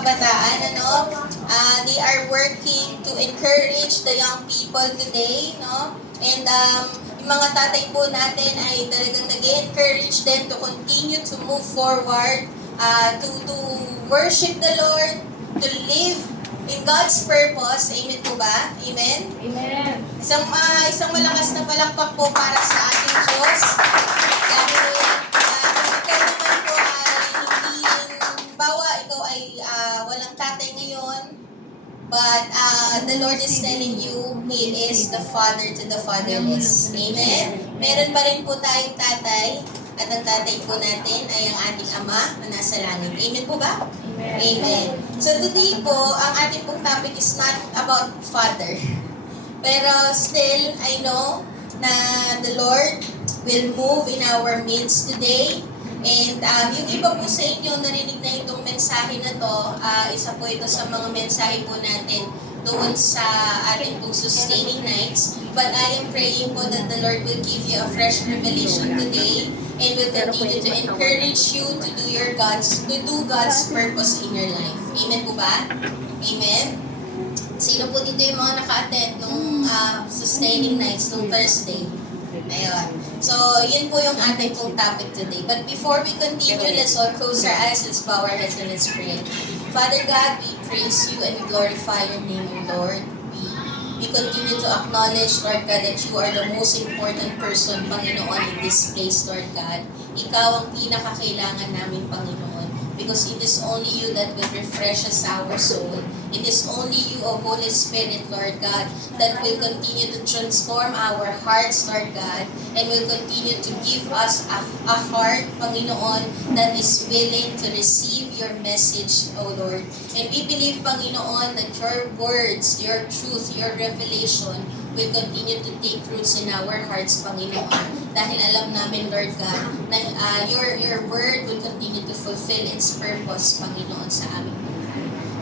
kabataan, they are working to encourage the young people today, no? And yung mga tatay po natin ay talagang nag-encourage them to continue to move forward, to worship the Lord, to live in God's purpose. Amen po ba? Amen? Amen. Isang malakas na palakpak po para sa ating Diyos. Dahil ikaw naman po ay hindi, ikaw ay walang tatay ngayon, but the Lord is telling you, He is the Father to the fatherless. Amen? Meron pa rin po tayong tatay, at ang tatay po natin ay ang ating Ama na nasa langit. Amen po ba? Amen. So today po, ang ating pong topic is not about father. Pero still, I know na the Lord will move in our midst today. And yung iba po sa inyo narinig na itong mensahe na to, isa po ito sa mga mensahe po natin doon sa ating pong sustaining nights. But I am praying po that the Lord will give you a fresh revelation today and will continue to encourage you to do God's purpose in your life. Amen po ba? Amen? Sino po dito yung mga naka-attend nung sustaining nights nung Thursday? Ayun. So, yun po yung ating pong topic today. But before we continue, let's all close our eyes, let's bow our heads, and let's pray. Father God, we praise you and we glorify your name, O Lord. We continue to acknowledge, Lord God, that you are the most important person, Panginoon, in this place, Lord God. Ikaw ang pinakakailangan namin, Panginoon. Because it is only you that will refresh us our soul. It is only you, O Holy Spirit, Lord God, that will continue to transform our hearts, Lord God, and will continue to give us a heart, Panginoon, that is willing to receive your message, O Lord. And we believe, Panginoon, that your words, your truth, your revelation will continue to take roots in our hearts, Panginoon. Dahil alam namin, Lord God, na your word will continue to fulfill its purpose, Panginoon, sa aming buhay.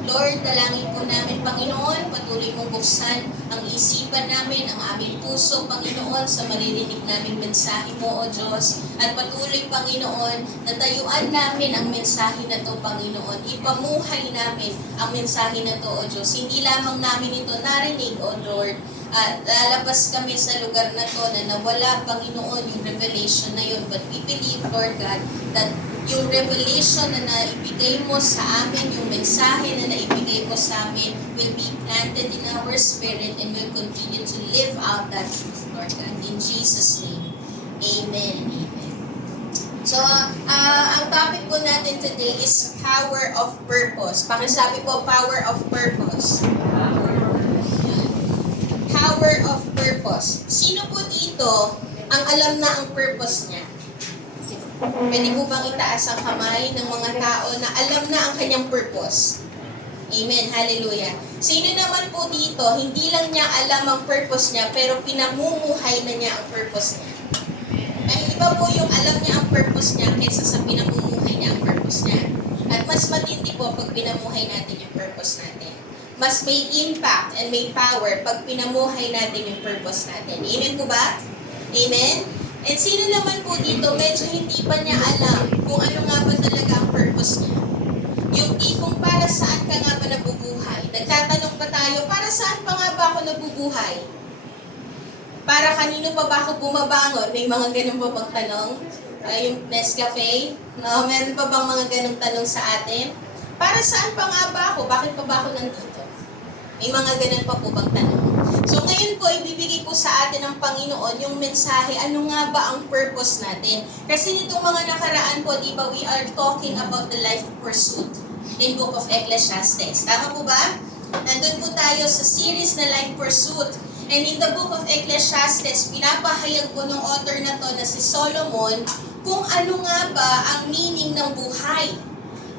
Lord, dalangin po namin, Panginoon, patuloy mong buksan ang isipan namin, ang aming puso, Panginoon, sa maririnig naming mensahe mo, O Diyos. At patuloy, Panginoon, na tayuan namin ang mensahe na to, Panginoon. Ipamuhay namin ang mensahe na to, O Diyos. Hindi lamang namin ito narinig, O Lord, at lalabas kami sa lugar na to na nawala, Panginoon, yung revelation na yun. But we believe, Lord God, that yung revelation na naibigay mo sa amin, yung mensahe na naibigay mo sa amin, will be planted in our spirit and will continue to live out that truth, Lord God. In Jesus' name, amen. Amen. So, ang topic po natin today is power of purpose. Pakisabi po, power of purpose. Power of purpose. Sino po dito ang alam na ang purpose niya? Pwede po bang itaas ang kamay ng mga tao na alam na ang kanyang purpose? Amen. Hallelujah. Sino naman po dito, hindi lang niya alam ang purpose niya, pero pinamumuhay na niya ang purpose niya? Ay, iba po yung alam niya ang purpose niya kaysa sa pinamumuhay niya ang purpose niya. At mas matindi po pag pinamuhay natin yung purpose natin. Mas may impact and may power pag pinamuhay natin yung purpose natin. Amen po ba? Amen? And sino naman po dito, medyo hindi pa niya alam kung ano nga ba talaga ang purpose niya. Yung tipong para saan ka nga ba nabubuhay? Nagtatanong pa tayo, para saan pa nga ba ako nabubuhay? Para kanino pa ba ako bumabangon? May mga ganun pa bang tanong? Yung Nescafe? No, meron pa bang mga ganung tanong sa atin? Para saan pa nga ba ako? Bakit pa ba ako nandito? May mga ganun pa po bang tanong? So ngayon po, ibibigay po sa atin ng Panginoon yung mensahe, ano nga ba ang purpose natin? Kasi nitong mga nakaraan po, di ba, we are talking about the life pursuit in Book of Ecclesiastes. Tama po ba? Nandun po tayo sa series na Life Pursuit. And in the Book of Ecclesiastes, pinapahayag po ng author na to na si Solomon kung ano nga ba ang meaning ng buhay.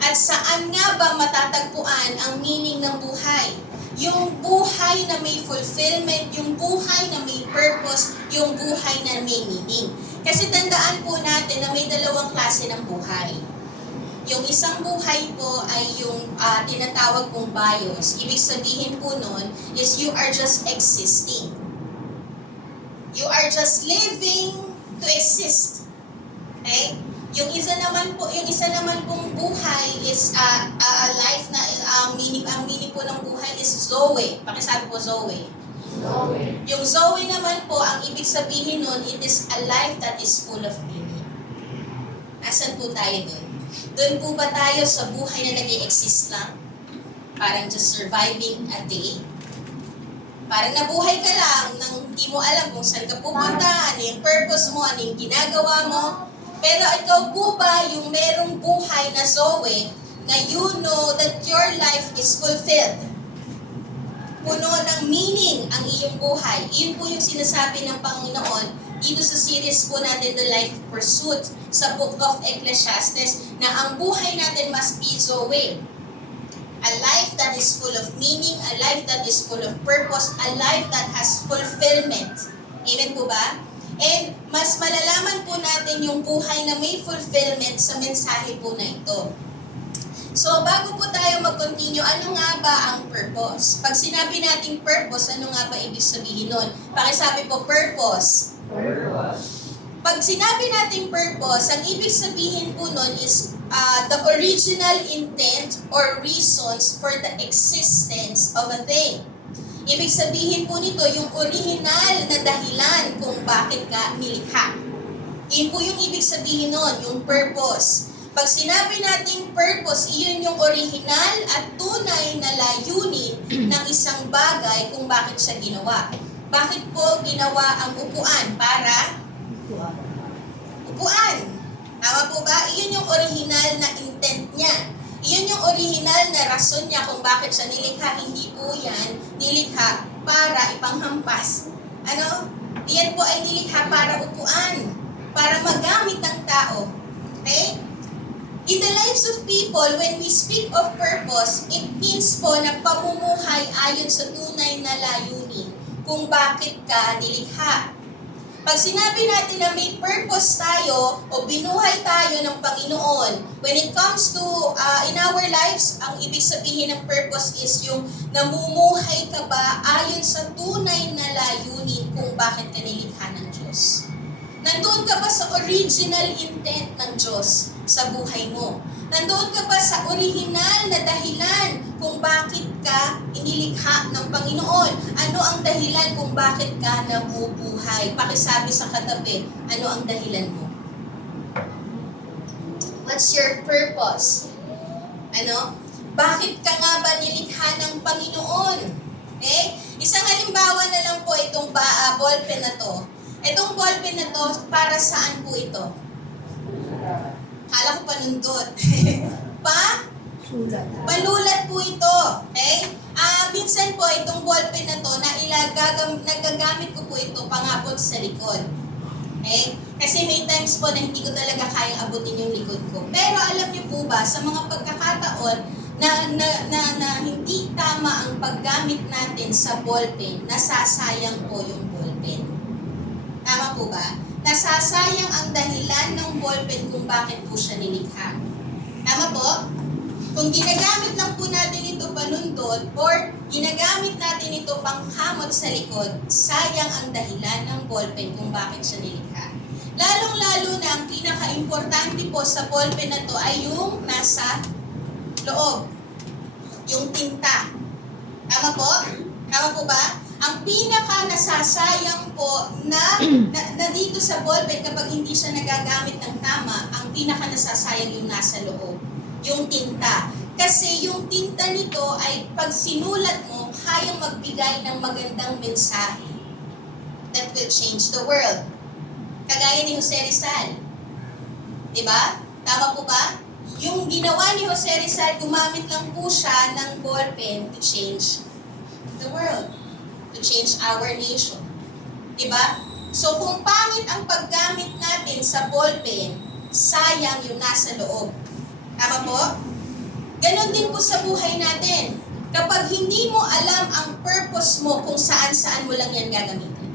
At saan nga ba matatagpuan ang meaning ng buhay? Yung buhay na may fulfillment, yung buhay na may purpose, yung buhay na may meaning. Kasi tandaan po natin na may dalawang klase ng buhay. Yung isang buhay po ay yung tinatawag pong bios. Ibig sabihin po nun is you are just existing. You are just living to exist. Okay? Yung isa naman pong buhay is a life na ang meaning po ng buhay is Zoe. Pakisabi po Zoe. Yung Zoe naman po, ang ibig sabihin nun, it is a life that is full of meaning. Asan po tayo dun? Doon po ba tayo sa buhay na nag-i-exist lang? Parang just surviving a day? Parang nabuhay ka lang nang hindi mo alam kung saan ka pupunta, ano yung purpose mo, ano yung ginagawa mo. Pero ikaw po ba yung merong buhay na Zoe na you know that your life is fulfilled? Puno ng meaning ang iyong buhay. Iyon po yung sinasabi ng Panginoon dito sa series po natin, The Life Pursuit, sa Book of Ecclesiastes, na ang buhay natin must be Zoe. A life that is full of meaning, a life that is full of purpose, a life that has fulfillment. Amen po ba? And mas malalaman po natin yung buhay na may fulfillment sa mensahe po na ito. So, bago po tayo mag-continue, ano nga ba ang purpose? Pag sinabi nating purpose, ano nga ba ibig sabihin nun? Pakisabi po, purpose. Pag sinabi nating purpose, ang ibig sabihin po nun is the original intent or reasons for the existence of a thing. Ibig sabihin po nito, yung original na dahilan kung bakit ka nilikha. Yun po yung ibig sabihin nun, yung purpose. Pag sinabi nating purpose, iyon yung original at tunay na layunin ng isang bagay kung bakit siya ginawa. Bakit po ginawa ang upuan? Para? Upuan. Tama po ba? Iyon yung original na intent niya. Iyon yung original na rason niya kung bakit siya nilikha. Hindi po yan nilikha para ipanghampas. Ano? Yan po ay nilikha para upuan. Para magamit ng tao. Okay? In the lives of people, when we speak of purpose, it means po na pamumuhay ayon sa tunay na layunin kung bakit ka nilikha. Pag sinabi natin na may purpose tayo o binuhay tayo ng Panginoon, when it comes to in our lives, ang ibig sabihin ng purpose is yung namumuhay ka ba ayon sa tunay na layunin kung bakit ka nilikha ng Diyos. Nandoon ka ba sa original intent ng Diyos sa buhay mo? Nandoon ka ba sa original na dahilan kung bakit ka inilikha ng Panginoon? Ano ang dahilan kung bakit ka nabubuhay? Pakisabi sa katabi, ano ang dahilan mo? What's your purpose? Ano? Bakit ka nga ba nilikha ng Panginoon? Okay? Isang halimbawa na lang po itong ballpen na to. Itong ballpen na to, para saan po ito? Kala ko panundot. Panulat po ito. Okay? Minsan po, itong ballpen na to, nagagamit ko po ito pangapon sa likod. Okay? Kasi may times po na hindi ko talaga kayang abutin yung likod ko. Pero alam niyo po ba, sa mga pagkakataon na hindi tama ang paggamit natin sa ballpen, nasasayang po yung ballpen. Tama po ba? Nasasayang ang dahilan ng ballpen kung bakit po siya nilikha. Tama po? Kung ginagamit lang po natin ito panundot or ginagamit natin ito panghamot sa likod, sayang ang dahilan ng ballpen kung bakit siya nilikha. Lalong-lalo na ang pinaka-importante po sa ballpen na to ay yung nasa loob. Yung tinta. Tama po? Tama po ba? Ang pinaka-nasasayang po na dito sa ballpen kapag hindi siya nagagamit ng tama, ang pinaka-nasasayang yung nasa loob. Yung tinta. Kasi yung tinta nito ay pag sinulat mo, kayang magbigay ng magandang mensahe that will change the world. Kagaya ni Jose Rizal. Diba? Tama po ba? Yung ginawa ni Jose Rizal, gumamit lang po siya ng ballpen to change the world. To change our nation. Diba? So kung pangit ang paggamit natin sa ballpen, sayang yung nasa loob. Tama po? Ganon din po sa buhay natin. Kapag hindi mo alam ang purpose mo kung saan-saan mo lang yan gagamitin.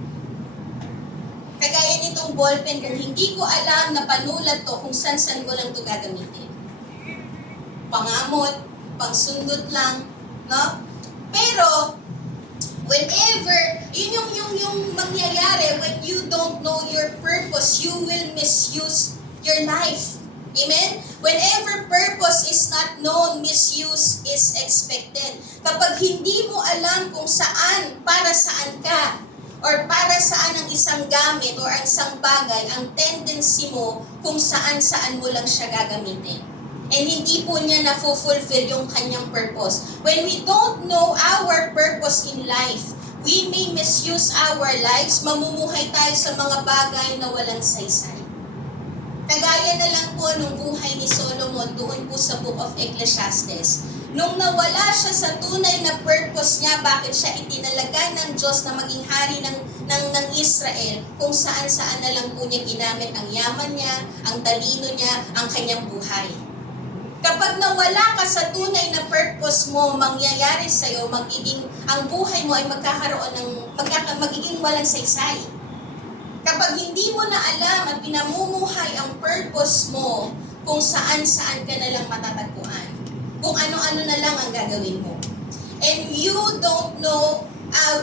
Kagaya nitong ballpen, kung hindi ko alam na panulat to kung saan-saan ko lang to gagamitin. Pangamot, pangsundot lang, no? Pero whenever, yun yung mangyayari when you don't know your purpose, you will misuse your life. Amen? Whenever purpose is not known, misuse is expected. Kapag hindi mo alam kung saan, para saan ka, or para saan ang isang gamit or ang isang bagay, ang tendency mo kung saan-saan mo lang siya gagamitin. And hindi po niya na-fulfill yung kanyang purpose. When we don't know our purpose in life, we may misuse our lives, mamumuhay tayo sa mga bagay na walang saysay. Kagaya na lang po nung buhay ni Solomon doon po sa Book of Ecclesiastes. Nung nawala siya sa tunay na purpose niya, bakit siya itinalaga ng Diyos na maging hari ng Israel, kung saan-saan na lang po niya ginamit ang yaman niya, ang talino niya, ang kanyang buhay. Kapag nawala ka sa tunay na purpose mo, mangyayari sa'yo, ang buhay mo ay magiging walang saysay. Kapag hindi mo na alam at pinamumuhay ang purpose mo, kung saan-saan ka na lang matatagpuan. Kung ano-ano na lang ang gagawin mo. And you don't know,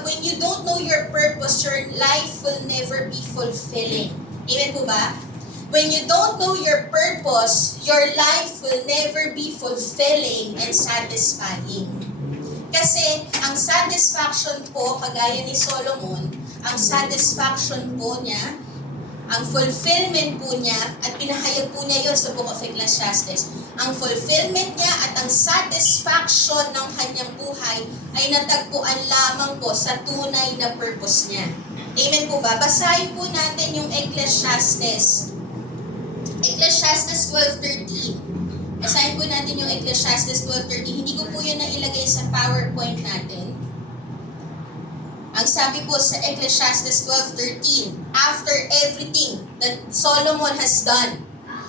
when you don't know your purpose, your life will never be fulfilling. Amen po ba? When you don't know your purpose, your life will never be fulfilling and satisfying. Kasi ang satisfaction po, kagaya ni Solomon, ang satisfaction po niya, ang fulfillment po niya, at pinahayag po niya yon sa Book of Ecclesiastes, ang fulfillment niya at ang satisfaction ng kanyang buhay ay natagpuan lamang po sa tunay na purpose niya. Amen po ba? Basahin po natin yung Ecclesiastes. Ecclesiastes 12:13. Basahin po natin yung Ecclesiastes 12:13. Hindi ko po yun nailagay sa PowerPoint natin. Ang sabi po sa Ecclesiastes 12:13, after everything that Solomon has done,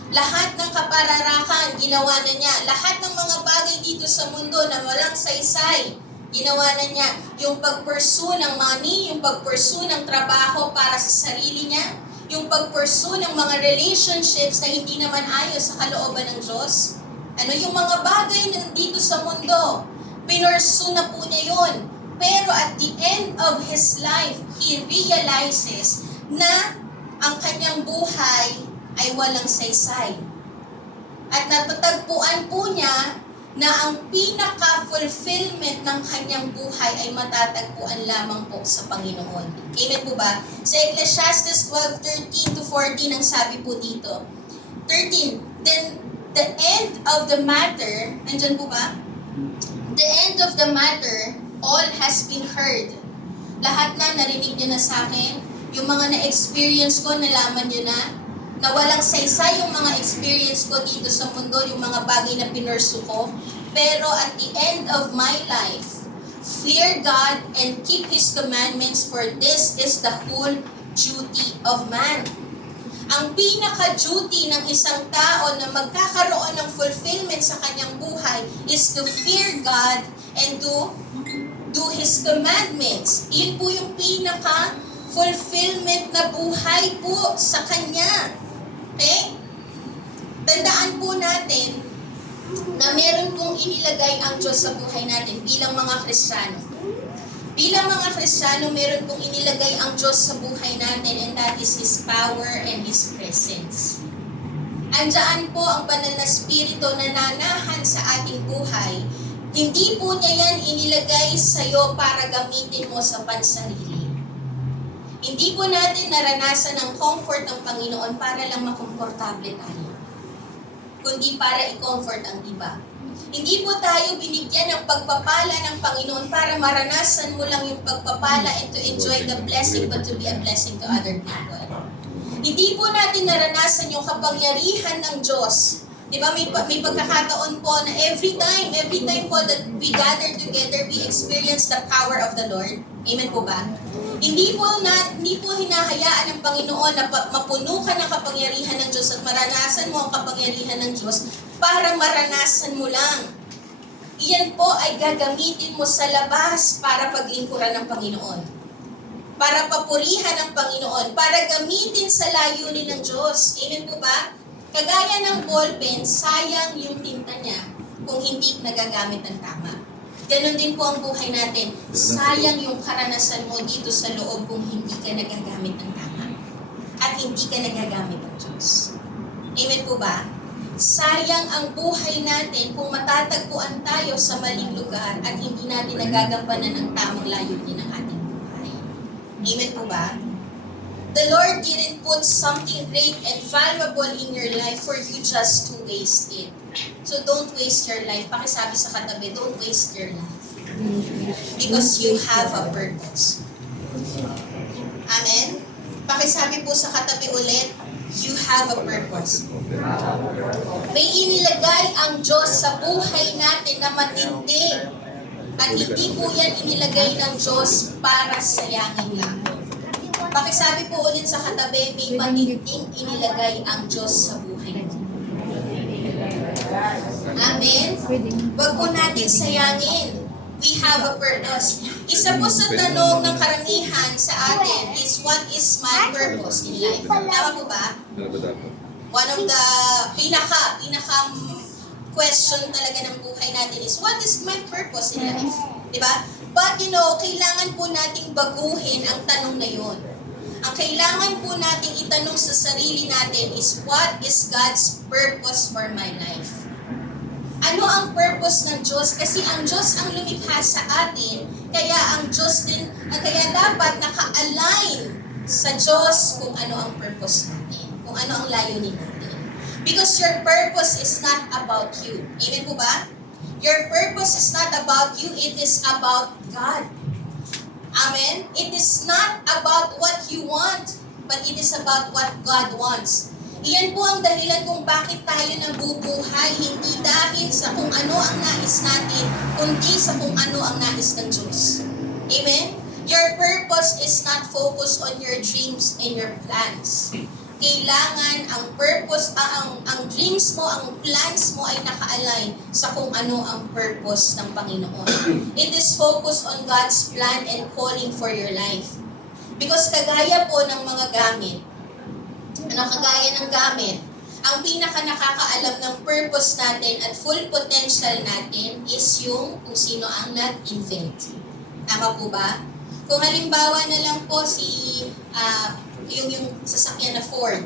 lahat ng kapararakan, ginawa na niya. Lahat ng mga bagay dito sa mundo na walang saysay, ginawa na niya. Yung pag-pursue ng money, yung pag-pursue ng trabaho para sa sarili niya, yung pag-pursue ng mga relationships na hindi naman ayos sa kalooban ng Diyos. Yung mga bagay na dito sa mundo, pinursu na po niya yun. Pero at the end of his life, he realizes na ang kanyang buhay ay walang saysay. At natatagpuan po niya na ang pinaka-fulfillment ng kanyang buhay ay matatagpuan lamang po sa Panginoon. Amen po ba? Sa Ecclesiastes 12:13-14 ang sabi po dito. 13, then the end of the matter, andyan po ba? The end of the matter, all has been heard. Lahat na narinig niyo na sa akin. Yung mga na-experience ko, nalaman niyo na walang saysay yung mga experience ko dito sa mundo, yung mga bagay na pinursu ko. Pero at the end of my life, fear God and keep His commandments, for this is the whole duty of man. Ang pinaka-duty ng isang tao na magkakaroon ng fulfillment sa kanyang buhay is to fear God and to do His commandments. Yun po yung pinaka-fulfillment na buhay po sa Kanya. Okay? Tandaan po natin na meron pong inilagay ang Diyos sa buhay natin bilang mga Kristiyano. Bilang mga Kristiyano, meron pong inilagay ang Diyos sa buhay natin, and that is His power and His presence. Andiyan po ang banal na spirito na nanahan sa ating buhay. Hindi po niya yan inilagay sa'yo para gamitin mo sa pansarili. Hindi po natin naranasan ang comfort ng Panginoon para lang makomportable tayo, kundi para i-comfort ang iba. Hindi po tayo binigyan ng pagpapala ng Panginoon para maranasan mo lang yung pagpapala and to enjoy the blessing, but to be a blessing to other people. Hindi po natin naranasan yung kapangyarihan ng Diyos. Diba, may pagkakataon po na every time po that we gather together, we experience the power of the Lord. Amen po ba? Hindi po hinahayaan ng Panginoon na mapuno ka ng kapangyarihan ng Diyos at maranasan mo ang kapangyarihan ng Diyos para maranasan mo lang. Iyan po ay gagamitin mo sa labas para paglingkuran ng Panginoon. Para papurihan ng Panginoon. Para gamitin sa layunin ng Diyos. Amen po ba? Kagaya ng ballpen, sayang yung tinta niya kung hindi nagagamit ng tama. Ganon din po ang buhay natin. Sayang yung karanasan mo dito sa loob kung hindi ka nagagamit ng tama. At hindi ka nagagamit ng Diyos. Amen po ba? Sayang ang buhay natin kung matatagpuan tayo sa maling lugar at hindi natin nagagampanan ang tamang layunin ng ating buhay. Amen po ba? The Lord didn't put something great and valuable in your life for you just to waste it. So don't waste your life. Pakisabi sa katabi, don't waste your life. Because you have a purpose. Amen? Pakisabi po sa katabi ulit, you have a purpose. May inilagay ang Diyos sa buhay natin na matindi. At hindi po yan inilagay ng Diyos para sayangin lang. Pakisabi po ulit sa katabi, may matinding inilagay ang Diyos sa buhay natin. Amen? Huwag po natin sayangin. We have a purpose. Isa po sa tanong ng karamihan sa atin is, what is my purpose in life? Tama po ba? One of the pinaka question talaga ng buhay natin is, what is my purpose in life? Diba? But kailangan po nating baguhin ang tanong na yun. Ang kailangan po nating itanong sa sarili natin is, what is God's purpose for my life? Ano ang purpose ng Diyos? Kasi ang Diyos ang lumikha sa atin, kaya ang Diyos din, kaya dapat naka-align sa Diyos kung ano ang purpose natin, kung ano ang layunin natin. Because your purpose is not about you. Amen po ba? Your purpose is not about you, it is about God. Amen? It is not about what you want, but it is about what God wants. Iyan po ang dahilan kung bakit tayo nabubuhay, hindi dahil sa kung ano ang nais natin, kundi sa kung ano ang nais ng Diyos. Amen? Your purpose is not focused on your dreams and your plans. Kailangan ang purpose, ang dreams mo, ang plans mo ay naka-align sa kung ano ang purpose ng Panginoon. It is focused on God's plan and calling for your life. Because kagaya po ng mga gamit, kagaya ng gamit, ang pinaka nakakaalam ng purpose natin at full potential natin is yung kung sino ang nag-invent. Tama po ba? Kung halimbawa na lang po yung sasakyan na Ford,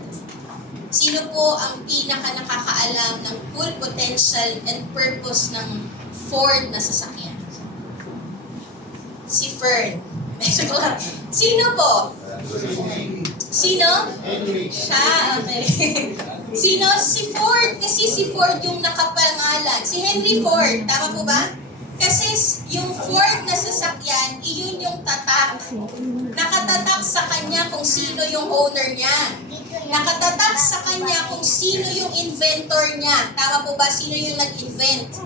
sino po ang pinaka nakakaalam ng full potential and purpose ng Ford na sasakyan? Si Fern. Sino po? Sino? Siya, okay. Sino? Si Ford. Kasi si Ford yung nakapangalan. Si Henry Ford. Tama po ba? Kasi yung Ford na sasakyan, iyon yung tatak. Nakatatak sa kanya kung sino yung owner niya. Nakatatak sa kanya kung sino yung inventor niya. Tama po ba? Sino yung nag-invent?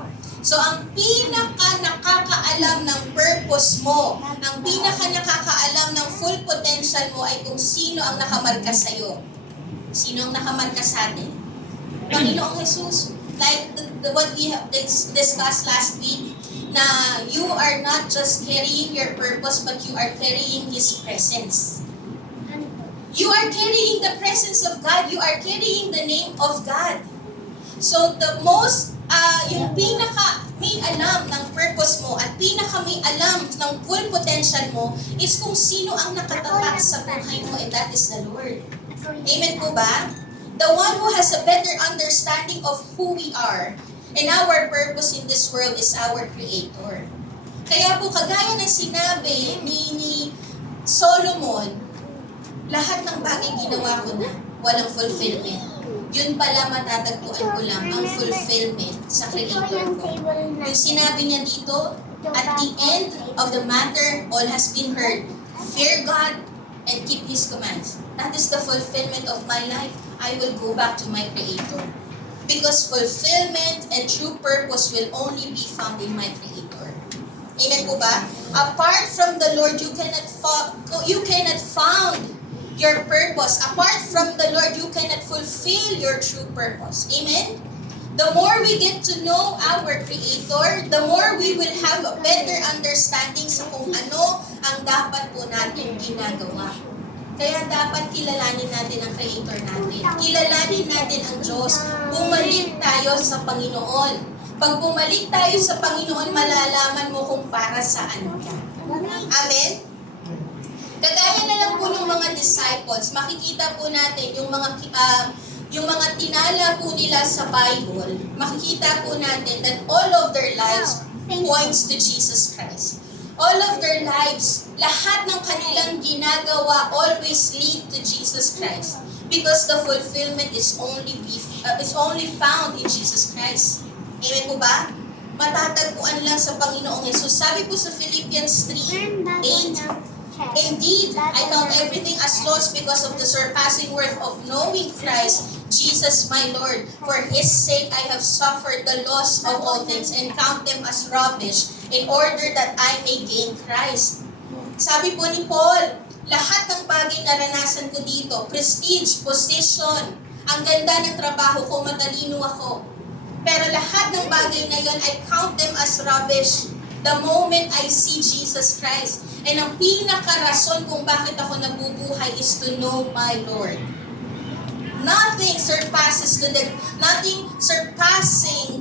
So, ang pinaka nakakaalam ng purpose mo, ang pinaka nakakaalam ng full potential mo ay kung sino ang nakamarka sa'yo. Sino ang nakamarka sa atin? Panginoong Jesus. Like what we have discussed last week, na you are not just carrying your purpose, but you are carrying His presence. You are carrying the presence of God. You are carrying the name of God. So, the most yung pinaka may alam ng purpose mo at pinaka may alam ng full potential mo is kung sino ang nakatatak sa buhay mo, and that is the Lord. Amen po ba? The one who has a better understanding of who we are and our purpose in this world is our Creator. Kaya po, kagaya ng sinabi ni Solomon, lahat ng bagay ginawa ko na, walang fulfillment. Yun pala matatagpuan ko lang ang fulfillment sa Creator ko. Yung sinabi niya dito, at the end of the matter, all has been heard. Fear God and keep His commands. That is the fulfillment of my life. I will go back to my Creator. Because fulfillment and true purpose will only be found in my Creator. Amen po ba? Apart from the Lord, you cannot found your purpose. Apart from the Lord, you cannot fulfill your true purpose. Amen? The more we get to know our Creator, the more we will have a better understanding sa kung ano ang dapat po natin ginagawa. Kaya dapat kilalanin natin ang Creator natin. Kilalanin natin ang Diyos. Bumalik tayo sa Panginoon. Pag bumalik tayo sa Panginoon, malalaman mo kung para saan ka. Amen? Kagaya na lang po ng mga disciples, makikita po natin yung mga yung mga tinala po nila sa Bible, makikita po natin that all of their lives points to Jesus Christ. All of their lives, lahat ng kanilang ginagawa always lead to Jesus Christ. Because the fulfillment is only found in Jesus Christ. Amen po ba? Matatagpuan lang sa Panginoong Jesus. Sabi po sa Philippians 3:8, Indeed, I count everything as loss because of the surpassing worth of knowing Christ, Jesus my Lord. For His sake I have suffered the loss of all things and count them as rubbish in order that I may gain Christ. Sabi po ni Paul, lahat ng bagay naranasan ko dito, prestige, position, ang ganda ng trabaho ko, matalino ako. Pero lahat ng bagay na yon, I count them as rubbish the moment I see Jesus Christ. And ang pinakarason kung bakit ako nabubuhay is to know my Lord. Nothing surpassing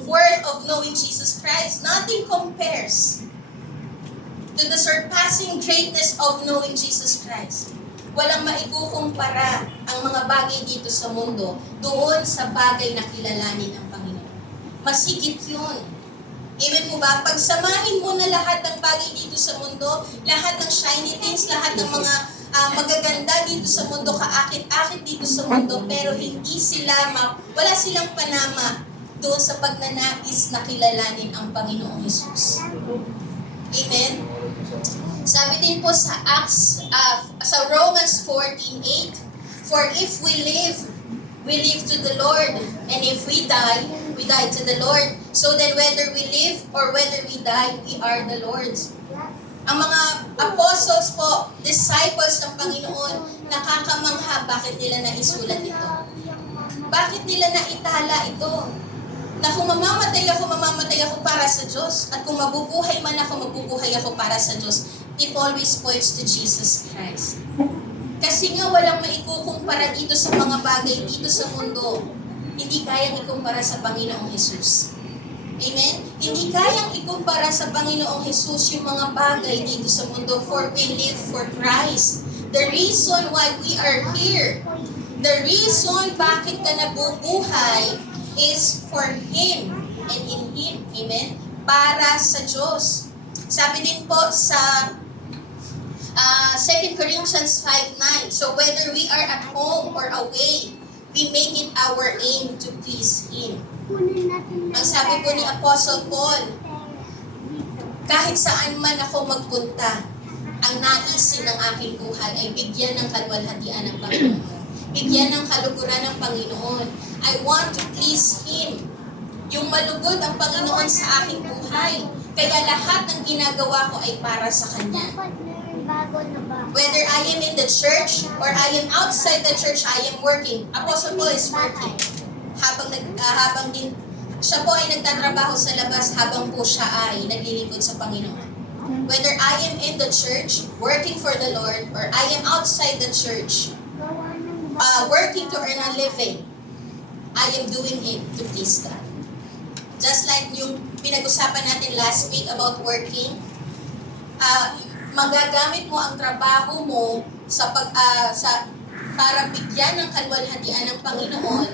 worth of knowing Jesus Christ. Nothing compares to the surpassing greatness of knowing Jesus Christ. Walang maikukumpara ang mga bagay dito sa mundo doon sa bagay na kilalanin ang Panginoon. Masigit yun. Amen po ba? Pagsamahin mo na lahat ng bagay dito sa mundo, lahat ng shiny things, lahat ng mga magaganda dito sa mundo, kaakit-akit dito sa mundo, pero wala silang panama doon sa pagnanais na kilalanin ang Panginoong Jesus. Amen? Sabi din po sa Romans 14:8, For if we live to the Lord, and if we die to the Lord. So then whether we live or whether we die, we are the Lord's. Ang mga apostles po, disciples ng Panginoon, nakakamangha bakit nila naisulat ito. Bakit nila naitala ito? Na kung mamamatay ako para sa Diyos. At kung mabubuhay man ako, mabubuhay ako para sa Diyos. It always points to Jesus Christ. Kasi nga walang maikukumpara dito sa mga bagay dito sa mundo. Hindi kayang ikumpara sa Panginoong Jesus. Amen? Hindi kayang ikumpara sa Panginoong Jesus yung mga bagay dito sa mundo, for we live for Christ. The reason why we are here, the reason bakit ka nabubuhay is for Him and in Him. Amen? Para sa Diyos. Sabi din po sa 2 Corinthians 5:9, so whether we are at home or away, we make it our aim to please Him. Ang sabi po ni Apostle Paul, kahit saan man ako magpunta, ang naisin ng aking buhay ay bigyan ng kalwalhatian ng Panginoon. Bigyan ng kaluguran ng Panginoon. I want to please Him. Yung malugod ang Panginoon sa aking buhay. Kaya lahat ng ginagawa ko ay para sa Kanya. Whether I am in the church or I am outside the church, I am working. Apostle Paul is working. Siya po ay nagtatrabaho sa labas habang po siya ay naglilingkod sa Panginoon. Whether I am in the church, working for the Lord, or I am outside the church, working to earn a living, I am doing it to please God. Just like yung pinag-usapan natin last week about working, magagamit mo ang trabaho mo para bigyan ng kalwalhatian ng Panginoon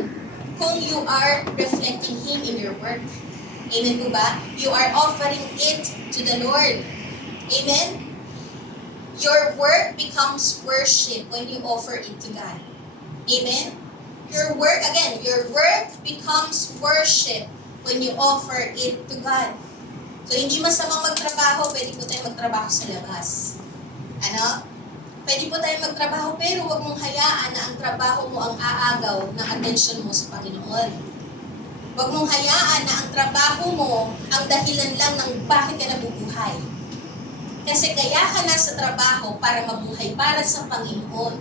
kung you are reflecting Him in your work. Amen po ba? You are offering it to the Lord. Amen? Your work becomes worship when you offer it to God. Amen? Your work becomes worship when you offer it to God. So, hindi masamang magtrabaho, pwede po tayo magtrabaho sa labas. Pwede po tayo magtrabaho, pero huwag mong hayaan na ang trabaho mo ang aagaw ng atensyon mo sa Panginoon. Huwag mong hayaan na ang trabaho mo ang dahilan lang ng bakit ka nabubuhay. Kasi kaya ka na sa trabaho para mabuhay para sa Panginoon.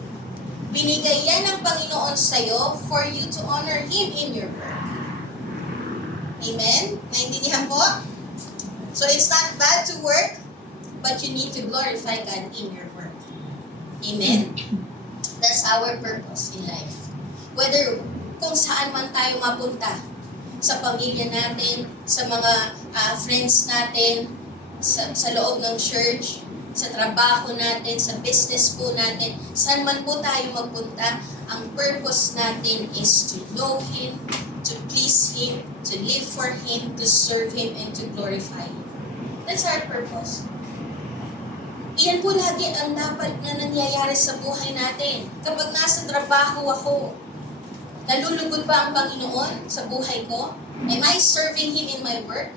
Binigay yan ng Panginoon sa'yo for you to honor Him in your work. Amen? Naintindihan po? So it's not bad to work, but you need to glorify God in your work. Amen? That's our purpose in life. Whether kung saan man tayo mapunta, sa pamilya natin, sa mga friends natin, sa loob ng church, sa trabaho natin, sa business po natin, saan man po tayo magpunta, ang purpose natin is to know Him, to please Him, to live for Him, to serve Him, and to glorify Him. That's our purpose. Iyan po lagi ang dapat na nangyayari sa buhay natin. Kapag nasa trabaho ako, nalulugod ba ang Panginoon sa buhay ko? Am I serving Him in my work?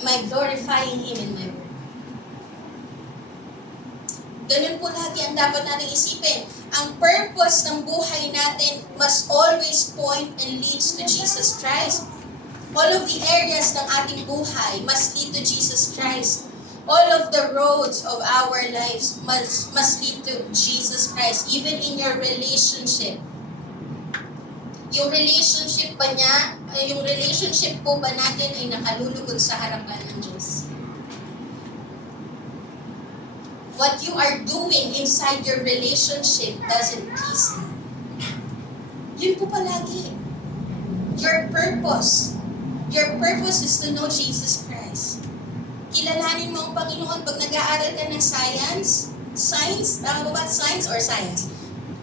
Am I glorifying Him in my work? Ganun po lagi ang dapat natin isipin. Ang purpose ng buhay natin must always point and leads to Jesus Christ. All of the areas ng ating buhay must lead to Jesus Christ. All of the roads of our lives must lead to Jesus Christ. Even in your relationship. Yung relationship po ba natin ay nakalulugod sa harapan ng Diyos? What you are doing inside your relationship doesn't please Him. Yun po palagi. Your purpose is to know Jesus Christ. Kilalanin mo ang Panginoon. Pag nag-aaral ka ng science, tama ba? Science or science?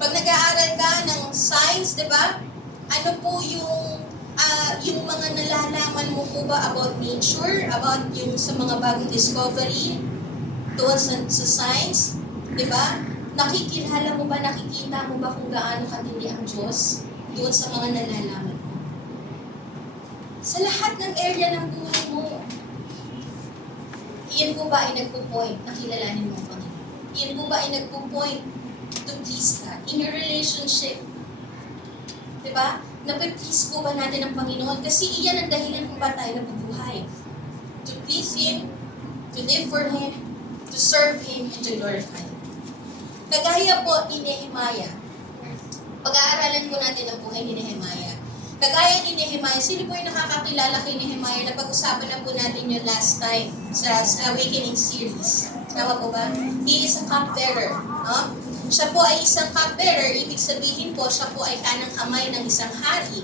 Pag nag-aaral ka ng science, di ba? Ano po yung mga nalalaman mo po ba about nature, about yung sa mga bagong discovery, doon sa science, di ba? Nakikita mo ba kung gaano katindi ang Diyos doon sa mga nalalaman mo? Sa lahat ng area ng buhay mo, iyan po ba ay nagpo-point na kilalanin mo ang Panginoon? Iyan po ba ay nagpo-point to please God in your relationship? Di ba? Napiplease po ba natin ang Panginoon? Kasi iyan ang dahilan kung ba tayo nabubuhay. To please Him, to live for Him, to serve Him, and to glorify Him. Kagaya po ni Nehemiah. Pag-aaralan po natin ang buhay ni Nehemiah. Kagaya ni Nehemiah, sino po yung nakakakilala kay Nehemiah? Napag-usapan na po natin yung last time sa Awakening series. Tama po ba? He is a cupbearer. No? Siya po ay isang cupbearer, ibig sabihin po, siya po ay kanang kamay ng isang hari.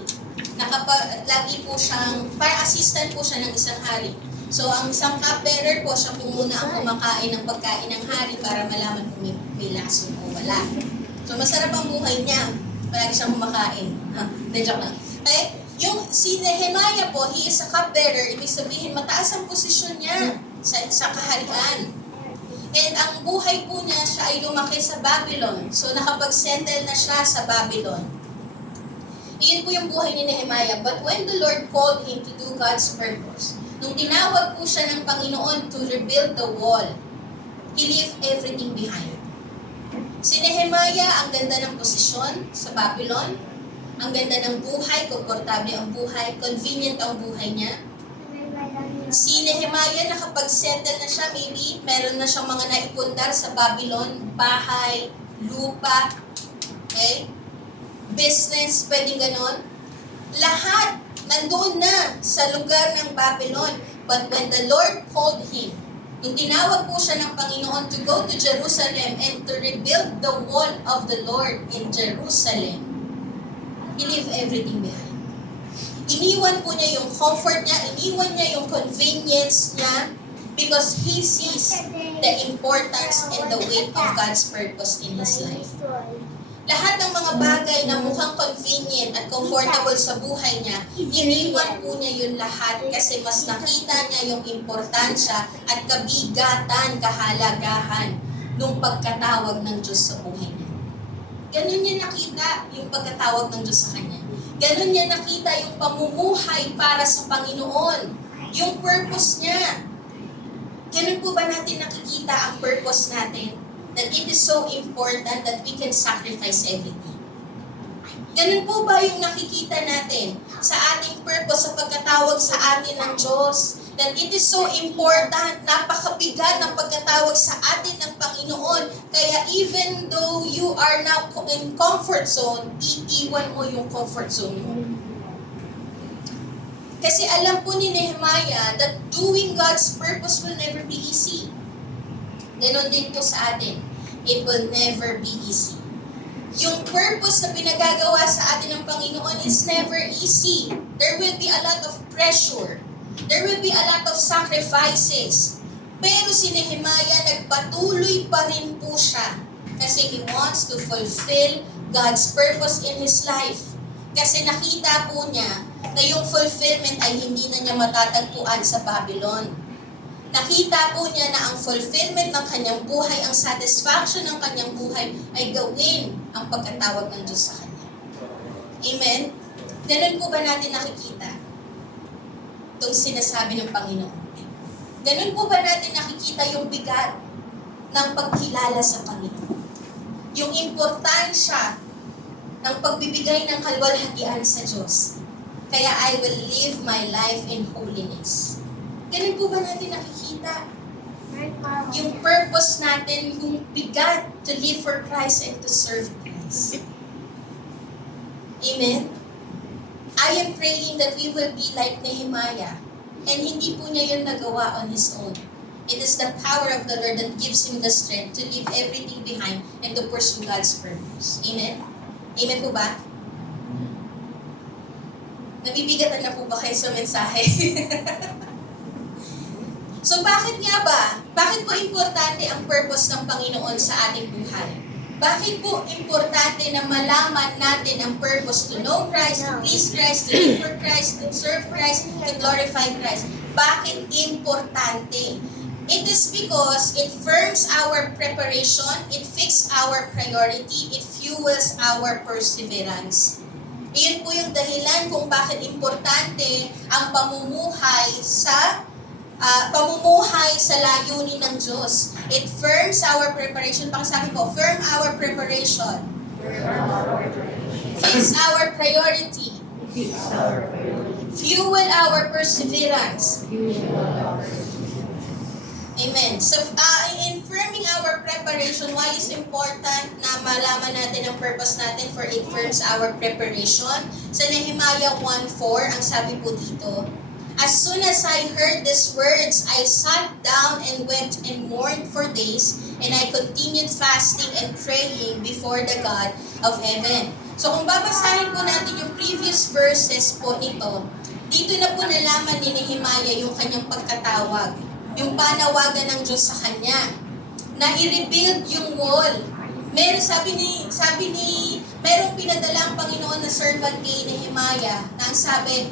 Lagi po siyang, para assistant po siya ng isang hari. So, ang isang cupbearer po, siya po muna ang kumakain ng pagkain ng hari para malaman kung may lason o wala. So, masarap ang buhay niya. Palagi siyang kumakain. Joke lang. Okay? Yung si Nehemiah po, he is a cupbearer. Ibig sabihin, mataas ang posisyon niya sa kaharian. And ang buhay po niya, siya ay lumaki sa Babylon. So, nakapag-settle na siya sa Babylon. Iyon po yung buhay ni Nehemiah. But when the Lord called him to do God's purpose, nung tinawag po siya ng Panginoon to rebuild the wall, he left everything behind. Si Nehemiah, ang ganda ng posisyon sa Babylon, ang ganda ng buhay, komportable ang buhay, convenient ang buhay niya. Si Nehemiah, nakapag-settle na siya, maybe meron na siyang mga naipundar sa Babylon, bahay, lupa, okay? Business, pwedeng ganon. Lahat nandoon na sa lugar ng Babylon. But when the Lord called him, nung tinawag po siya ng Panginoon to go to Jerusalem and to rebuild the wall of the Lord in Jerusalem, he left everything behind. Iniwan po niya yung comfort niya, iniwan niya yung convenience niya because he sees the importance and the weight of God's purpose in his life. Lahat ng mga bagay na mukhang convenient at comfortable sa buhay niya, iniwan po niya yun lahat kasi mas nakita niya yung importansya at kabigatan, kahalagahan ng pagkatawag ng Diyos sa buhay niya. Ganun niya nakita yung pagkatawag ng Diyos sa kanya. Ganun niya nakita yung pamumuhay para sa Panginoon. Yung purpose niya. Ganun po ba natin nakikita ang purpose natin? That it is so important that we can sacrifice everything. Ganun po ba yung nakikita natin sa ating purpose, sa pagkatawag sa atin ng Diyos? That it is so important, napakabigat ng pagkatawag sa atin ng Panginoon. Kaya even though you are now in comfort zone, iiwan mo yung comfort zone mo. Kasi alam po ni Nehemiah that doing God's purpose will never be easy. Ganon din po sa atin. It will never be easy. Yung purpose na pinagagawa sa atin ng Panginoon is never easy. There will be a lot of pressure. There will be a lot of sacrifices. Pero si Nehemiah, nagpatuloy pa rin po siya kasi he wants to fulfill God's purpose in his life. Kasi nakita po niya na yung fulfillment ay hindi na niya matatagpuan sa Babylon. Nakita po niya na ang fulfillment ng kanyang buhay, ang satisfaction ng kanyang buhay ay gawin ang pagkatawag ng Diyos sa kanya. Amen? Ganun po ba natin nakikita itong sinasabi ng Panginoon? Ganun po ba natin nakikita yung bigat ng pagkilala sa Panginoon? Yung importansya ng pagbibigay ng kalwalhatian sa Diyos. Kaya I will live my life in holiness. Ganun po ba natin nakikita? Yung purpose natin, yung bigat to live for Christ and to serve Christ. Amen? I am praying that we will be like Nehemiah. And hindi po niya yun nagawa on his own. It is the power of the Lord that gives him the strength to leave everything behind and to pursue God's purpose. Amen? Amen po ba? Nabibigatan na po ba kayo sa mensahe? So bakit nga ba? Bakit po importante ang purpose ng Panginoon sa ating buhay? Bakit po importante na malaman natin ang purpose to know Christ, to please Christ, to live for Christ, to serve Christ, to glorify Christ? Bakit importante? It is because it firms our preparation, it fixes our priority, it fuels our perseverance. Iyon po yung dahilan kung bakit importante ang pamumuhay sa layunin ng Diyos. It firms our preparation. Pakisabi po, firm our preparation. Fix our priority. Fuel our perseverance. Amen. So, in firming our preparation, why is important na malaman natin ang purpose natin for it firms our preparation? Sa Nehemiah 1:4, ang sabi po dito, as soon as I heard these words, I sat down and wept and mourned for days, and I continued fasting and praying before the God of heaven. So kung babasahin po natin yung previous verses po nito, dito na po nalaman ni Nehemiah yung kanyang pagkatawag, yung panawagan ng Diyos sa kanya, na i-rebuild yung wall. Merong pinadala ang Panginoon na servant kay Nehemiah, na ang sabi,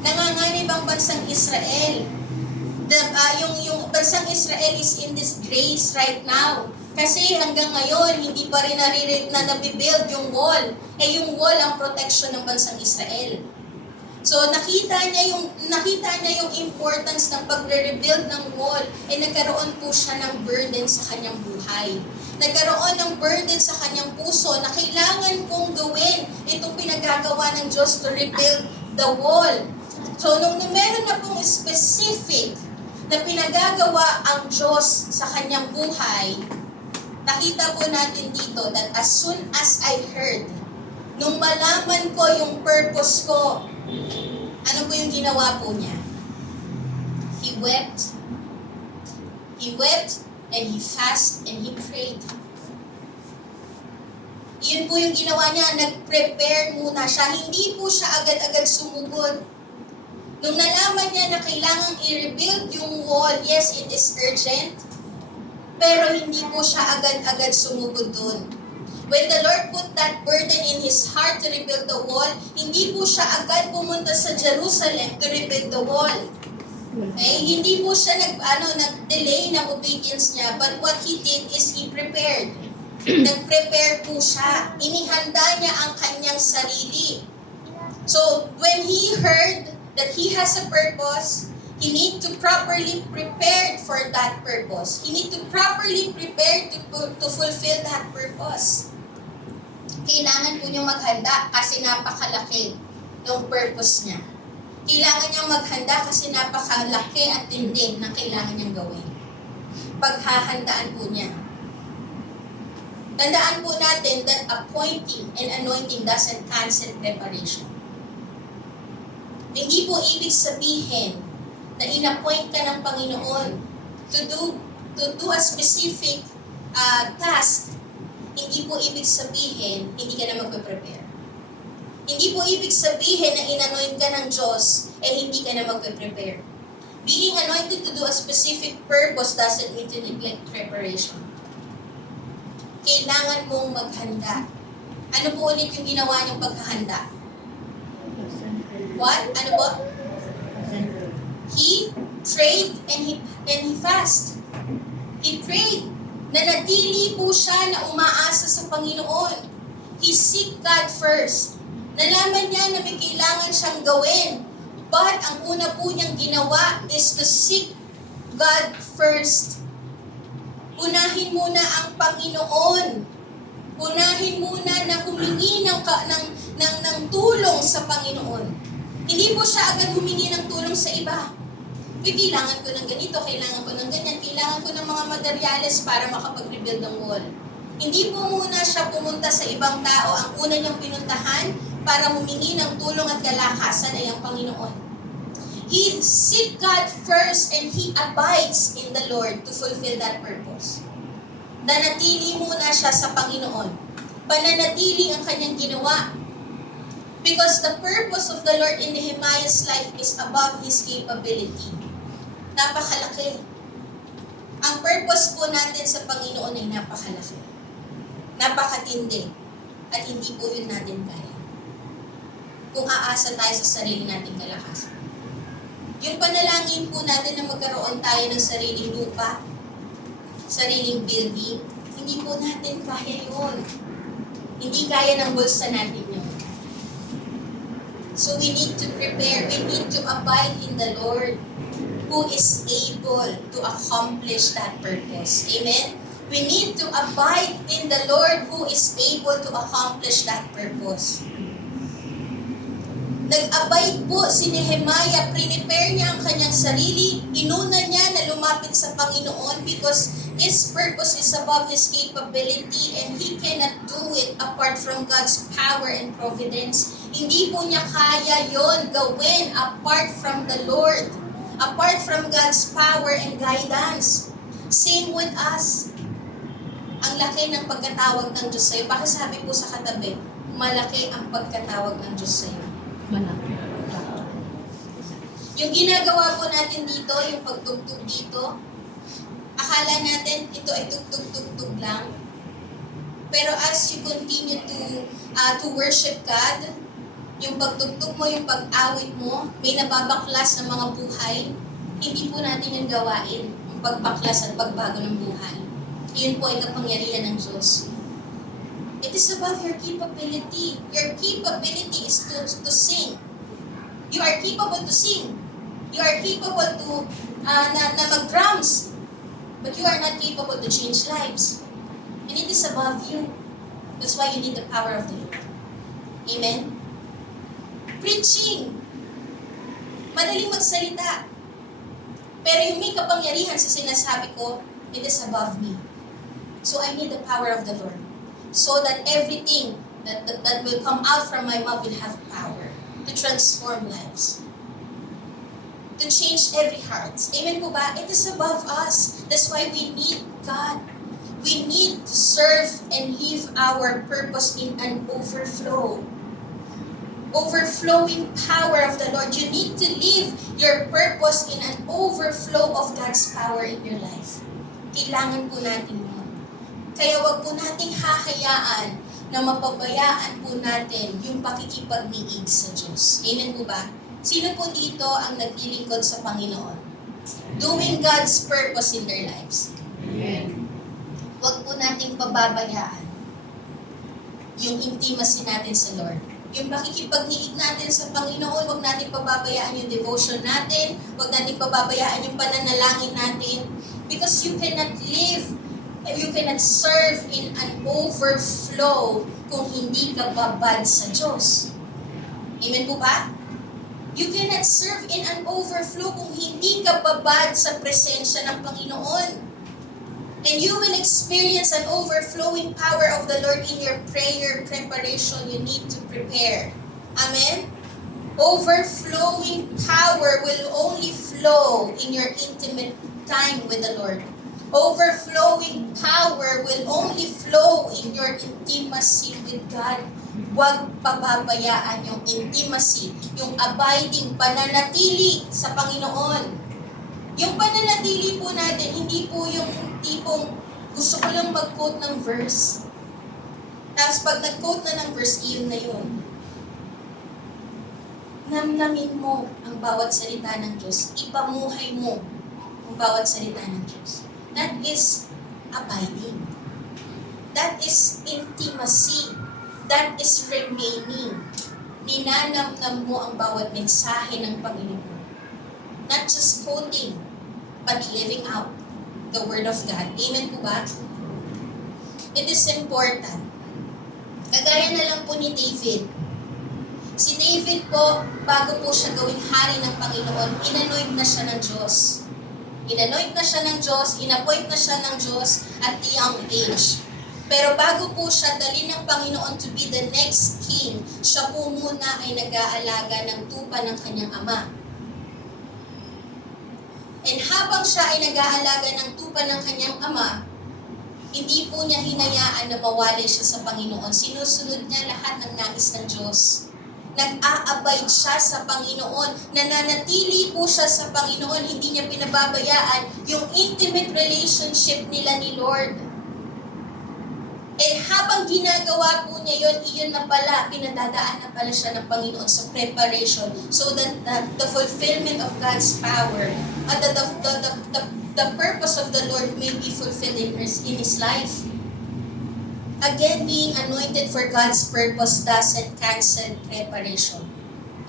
nanganganib ang bansang Israel. Yung bansang Israel is in disgrace right now. Kasi hanggang ngayon, hindi pa rin nabibuild yung wall. Yung wall ang protection ng bansang Israel. So nakita niya yung importance ng pagre-rebuild ng wall, nagkaroon po siya ng burden sa kanyang buhay. Nagkaroon ng burden sa kanyang puso na kailangan kong gawin itong pinagagawa ng Diyos to rebuild the wall. So nung meron na pong specific na pinagagawa ang Diyos sa kanyang buhay, nakita po natin dito that as soon as I heard, nung malaman ko yung purpose ko, ano po yung ginawa po niya? He wept and he fasted and he prayed. Iyon po yung ginawa niya, nag-prepare muna siya. Hindi po siya agad-agad sumugod. Nung nalaman niya na kailangang i-rebuild yung wall, yes, it is urgent, pero hindi po siya agad-agad sumugod dun. When the Lord put that burden in his heart to rebuild the wall, hindi po siya agad pumunta sa Jerusalem to rebuild the wall. Okay? Hindi po siya nag-delay ng obedience niya, but what he did is he prepared. Nag-prepare po siya. Inihanda niya ang kanyang sarili. So, when he heard that he has a purpose, he need to properly prepare for that purpose. He need to properly prepare to fulfill that purpose. Kailangan po niyang maghanda kasi napakalaki ng purpose niya. Kailangan niyang maghanda kasi napakalaki at tindi na kailangan niyang gawin. Paghahandaan po niya. Tandaan po natin that appointing and anointing doesn't cancel preparation. Hindi po ibig sabihin na in-appoint ka ng Panginoon to do a specific task. Hindi po ibig sabihin hindi ka na magpe-prepare. Hindi po ibig sabihin na in-anoint ka ng Diyos, hindi ka na magpe-prepare. Being anointed to do a specific purpose doesn't mean to neglect preparation. Kailangan mong maghanda. Ano po ulit yung ginawa niyong paghahanda? What? Ano po? He prayed and he fasted. He prayed. Nanatili po siya na umaasa sa Panginoon. He seek God first. Nalaman niya na may kailangan siyang gawin. But ang una po niyang ginawa is to seek God first. Unahin muna ang Panginoon. Unahin muna na humingi ng tulong sa Panginoon. Hindi po siya agad humingi ng tulong sa iba. Kailangan ko ng ganito, kailangan ko ng ganyan, kailangan ko ng mga materyales para makapag-rebuild ng wall. Hindi po muna siya pumunta sa ibang tao. Ang una niyang pinuntahan para humingi ng tulong at kalakasan ay ang Panginoon. He seek God first and he abides in the Lord to fulfill that purpose. Nanatili muna siya sa Panginoon. Pananatili ang kanyang ginawa. Because the purpose of the Lord in Nehemiah's life is above his capability. Napakalaki. Ang purpose po natin sa Panginoon ay napakalaki. Napakatindi. At hindi po yun natin kaya. Kung aasa tayo sa sarili nating kalakasan. Yung panalangin po natin na magkaroon tayo ng sariling lupa, sariling building, hindi po natin kaya yun. Hindi kaya ng bulsa natin yun. So we need to prepare, we need to abide in the Lord who is able to accomplish that purpose. Amen? We need to abide in the Lord who is able to accomplish that purpose. Nag-abide po si Nehemiah, prepare niya ang kanyang sarili, inuna niya na lumapit sa Panginoon because his purpose is above his capability and he cannot do it apart from God's power and providence. Hindi po niya kaya yon gawin apart from the Lord, apart from God's power and guidance. Same with us. Ang laki ng pagkatawag ng Diyos sa'yo. Bakit sabi po sa katabi, malaki ang pagkatawag ng Diyos sa'yo. Malaki. Yung ginagawa po natin dito, yung pagtugtog dito, akala natin ito ay tugtog-tugtog lang. Pero as you continue to worship God, yung pagtugtog mo, yung pag-awit mo, may nababaklas ng mga buhay, hindi po natin yung gawain, yung pagbaklas at pagbago ng buhay. Yun po ay kapangyarihan ng Diyos. It is above your capability. Your capability is to sing. You are capable to sing. You are capable to na mag-drums. But you are not capable to change lives. And it is above you. That's why you need the power of the Lord. Amen? Preaching. Madaling magsalita. Pero yung may kapangyarihan sa sinasabi ko, it is above me. So I need the power of the Lord. So that everything that will come out from my mouth will have power to transform lives. To change every heart. Amen po ba? It is above us. That's why we need God. We need to serve and live our purpose in an overflow. Overflowing power of the Lord. You need to live your purpose in an overflow of God's power in your life. Kailangan po natin yun. Kaya wag po nating hahayaan na mapabayaan po natin yung pakikipagniig sa Diyos. Amen po ba? Sino po dito ang naglilingkod sa Panginoon? Doing God's purpose in their lives. Amen. Wag po nating pababayaan yung intimacy natin sa Lord. Yung pakikipagniig natin sa Panginoon, wag nating pababayaan yung devotion natin, wag nating pababayaan yung pananalangin natin. Because you cannot live, you cannot serve in an overflow kung hindi ka babad sa Diyos. Amen po ba? You cannot serve in an overflow kung hindi ka babad sa presensya ng Panginoon. And you will experience an overflowing power of the Lord in your prayer preparation you need to prepare. Amen? Overflowing power will only flow in your intimate time with the Lord. Overflowing power will only flow in your intimacy with God. Huwag pababayaan yung intimacy, yung abiding, pananatili sa Panginoon. Yung pananatili po natin, hindi po yung tipong gusto ko lang mag-quote ng verse. Tapos pag nag-quote na ng verse, iyon na yun. Namnamin mo ang bawat salita ng Diyos. Ipamuhay mo ang bawat salita ng Diyos. That is abiding. That is intimacy. That is remaining. Ninanamnam mo ang bawat mensahe ng Panginoon. Not just quoting, but living out the Word of God. Amen po ba? It is important. Kagaya na lang po ni David. Si David po, bago po siya gawing hari ng Panginoon, inanoint na siya ng Diyos. Inanoint na siya ng Diyos, inappoint na siya ng Diyos at young age. Pero bago po siya dali ng Panginoon to be the next king, siya po muna ay nag-aalaga ng tupa ng kanyang ama. And habang siya ay nag-aalaga ng tupa ng kanyang ama, hindi po niya hinayaan na mawalay siya sa Panginoon. Sinusunod niya lahat ng nais ng Diyos. Nag-a-abide siya sa Panginoon. Nananatili po siya sa Panginoon. Hindi niya pinababayaan yung intimate relationship nila ni Lord. And habang ginagawa po niya yun, iyon na pala, pinadadaan na pala siya ng Panginoon sa preparation so that the fulfillment of God's power, the purpose of the Lord may be fulfilled in His life. Again, being anointed for God's purpose doesn't cancel preparation.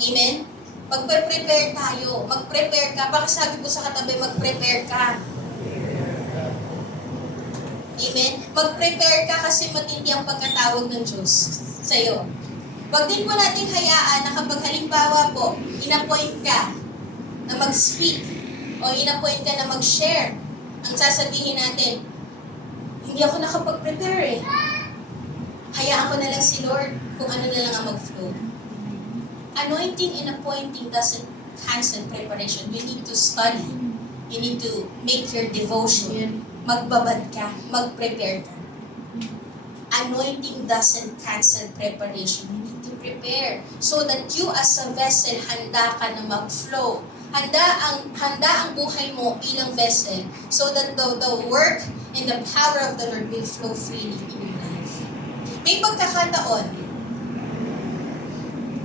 Amen? Magpe-prepare tayo. Mag-prepare ka. Baka sabi po sa katabi, mag-prepare ka. Amen? Mag-prepare ka kasi matindi ang pagkatawag ng Diyos sa'yo. Wag din po nating hayaan na kapag halimbawa po, inappoint ka na mag-speak o inappoint ka na mag-share, ang sasabihin natin, hindi ako nakapag-prepare eh. Hayaan ko na lang si Lord kung ano na lang ang mag-flow. Anointing and appointing doesn't cancel preparation. You need to study. You need to make your devotion. Magbabad ka. Mag-prepare ka. Anointing doesn't cancel preparation. You need to prepare so that you as a vessel, handa ka na mag-flow. Handa ang buhay mo bilang vessel so that the work and the power of the Lord will flow freely in your life. May pagkakataon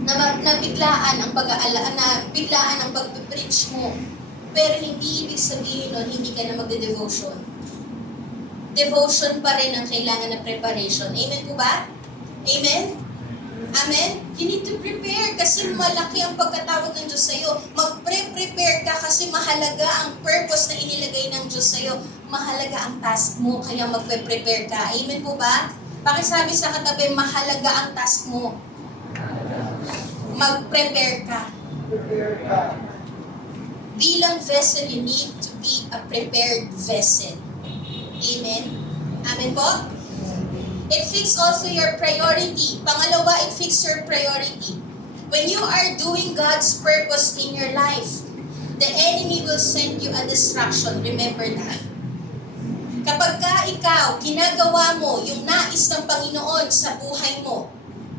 na biglaan ang biglaan ang pag-preach mo. Pero hindi ibig sabihin nun, hindi ka na magde-devotion. Devotion pa rin ang kailangan na preparation. Amen po ba? Amen? Amen? You need to prepare kasi malaki ang pagkatawag ng Diyos sa'yo. Mag-prepare ka kasi mahalaga ang purpose na inilagay ng Diyos sa'yo. Mahalaga ang task mo, kaya magpe-prepare ka. Amen po ba? Pakisabi sa katabi, mahalaga ang task mo. Mag-prepare ka. Bilang vessel, you need to be a prepared vessel. Amen? Amen po? It fixes also your priority. Pangalawa, it fixes your priority. When you are doing God's purpose in your life, the enemy will send you a distraction. Remember that. Kapag ikaw, ginagawa mo yung nais ng Panginoon sa buhay mo,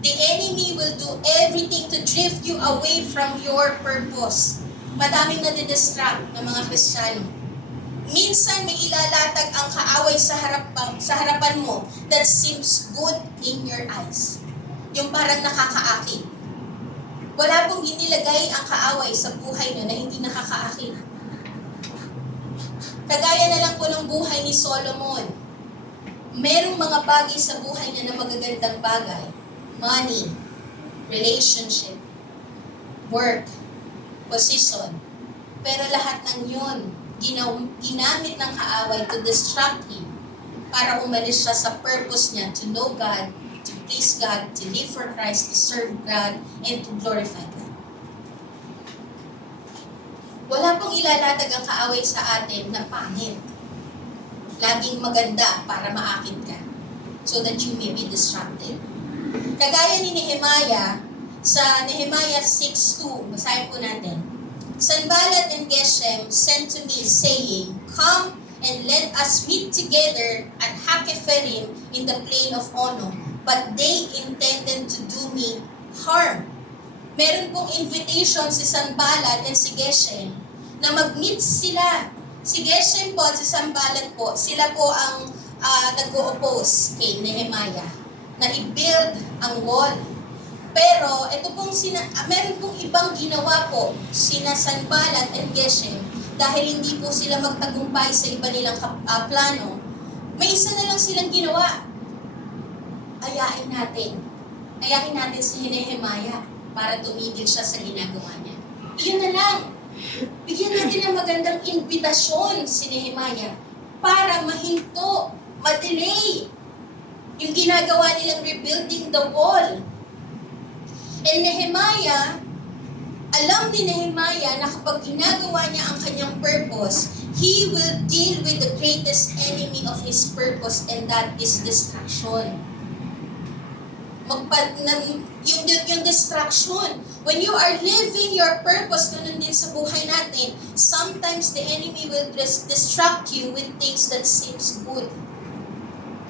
the enemy will do everything to drift you away from your purpose. Madaming nadidistract ng mga Kristiyano. Minsan may ilalatag ang kaaway sa harapan mo that seems good in your eyes. Yung parang nakakaakit. Wala pong inilagay ang kaaway sa buhay nyo na hindi nakakaakit. Kagaya na lang po ng buhay ni Solomon. Merong mga bagay sa buhay niya na magagandang bagay. Money, relationship, work, position. Pero lahat ng yun, ginamit ng kaaway to distract him para umalis siya sa purpose niya to know God, to please God, to live for Christ, to serve God, and to glorify God. Wala pong ilalatag ang kaaway sa atin na pangit. Laging maganda para maakit ka so that you may be distracted. Kagaya ni Nehemiah, sa Nehemiah 6:2, basahin po natin. Sanballat and Geshem sent to me, saying, Come and let us meet together at Hakkephirim in the plain of Ono. But they intended to do me harm. Meron pong invitation si Sanballat and si Geshem na mag-meet sila Si Geshem po, si Sanballat po, sila po ang nag-o-oppose kay Nehemiah na i-build ang wall. Pero ito pong meron pong ibang ginawa po sina Sanballat and Geshem dahil hindi po sila magtagumpay sa iba nilang plano. May isa na lang silang ginawa. Ayain natin si Nehemiah para tumigil siya sa ginagawa niya. Iyon na lang. Bigyan natin ng magandang imbitasyon si Nehemiah para mahinto, madelay yung ginagawa nilang rebuilding the wall. And Nehemiah, alam ni Nehemiah na kapag ginagawa niya ang kanyang purpose, he will deal with the greatest enemy of his purpose, and that is distraction. Yung distraction. When you are living your purpose, ganun din sa buhay natin, sometimes the enemy will distract you with things that seems good.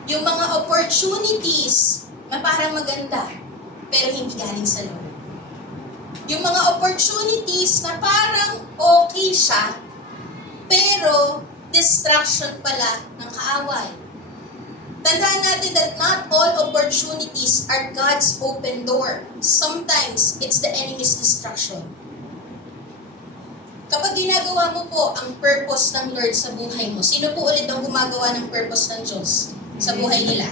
Yung mga opportunities na parang maganda, pero hindi galing sa Lord. Yung mga opportunities na parang okay siya, pero distraction pala ng kaaway. Tandaan natin that not all opportunities are God's open door. Sometimes, it's the enemy's destruction. Kapag ginagawa mo po ang purpose ng Lord sa buhay mo, sino po ulit ang gumagawa ng purpose ng Diyos sa buhay nila?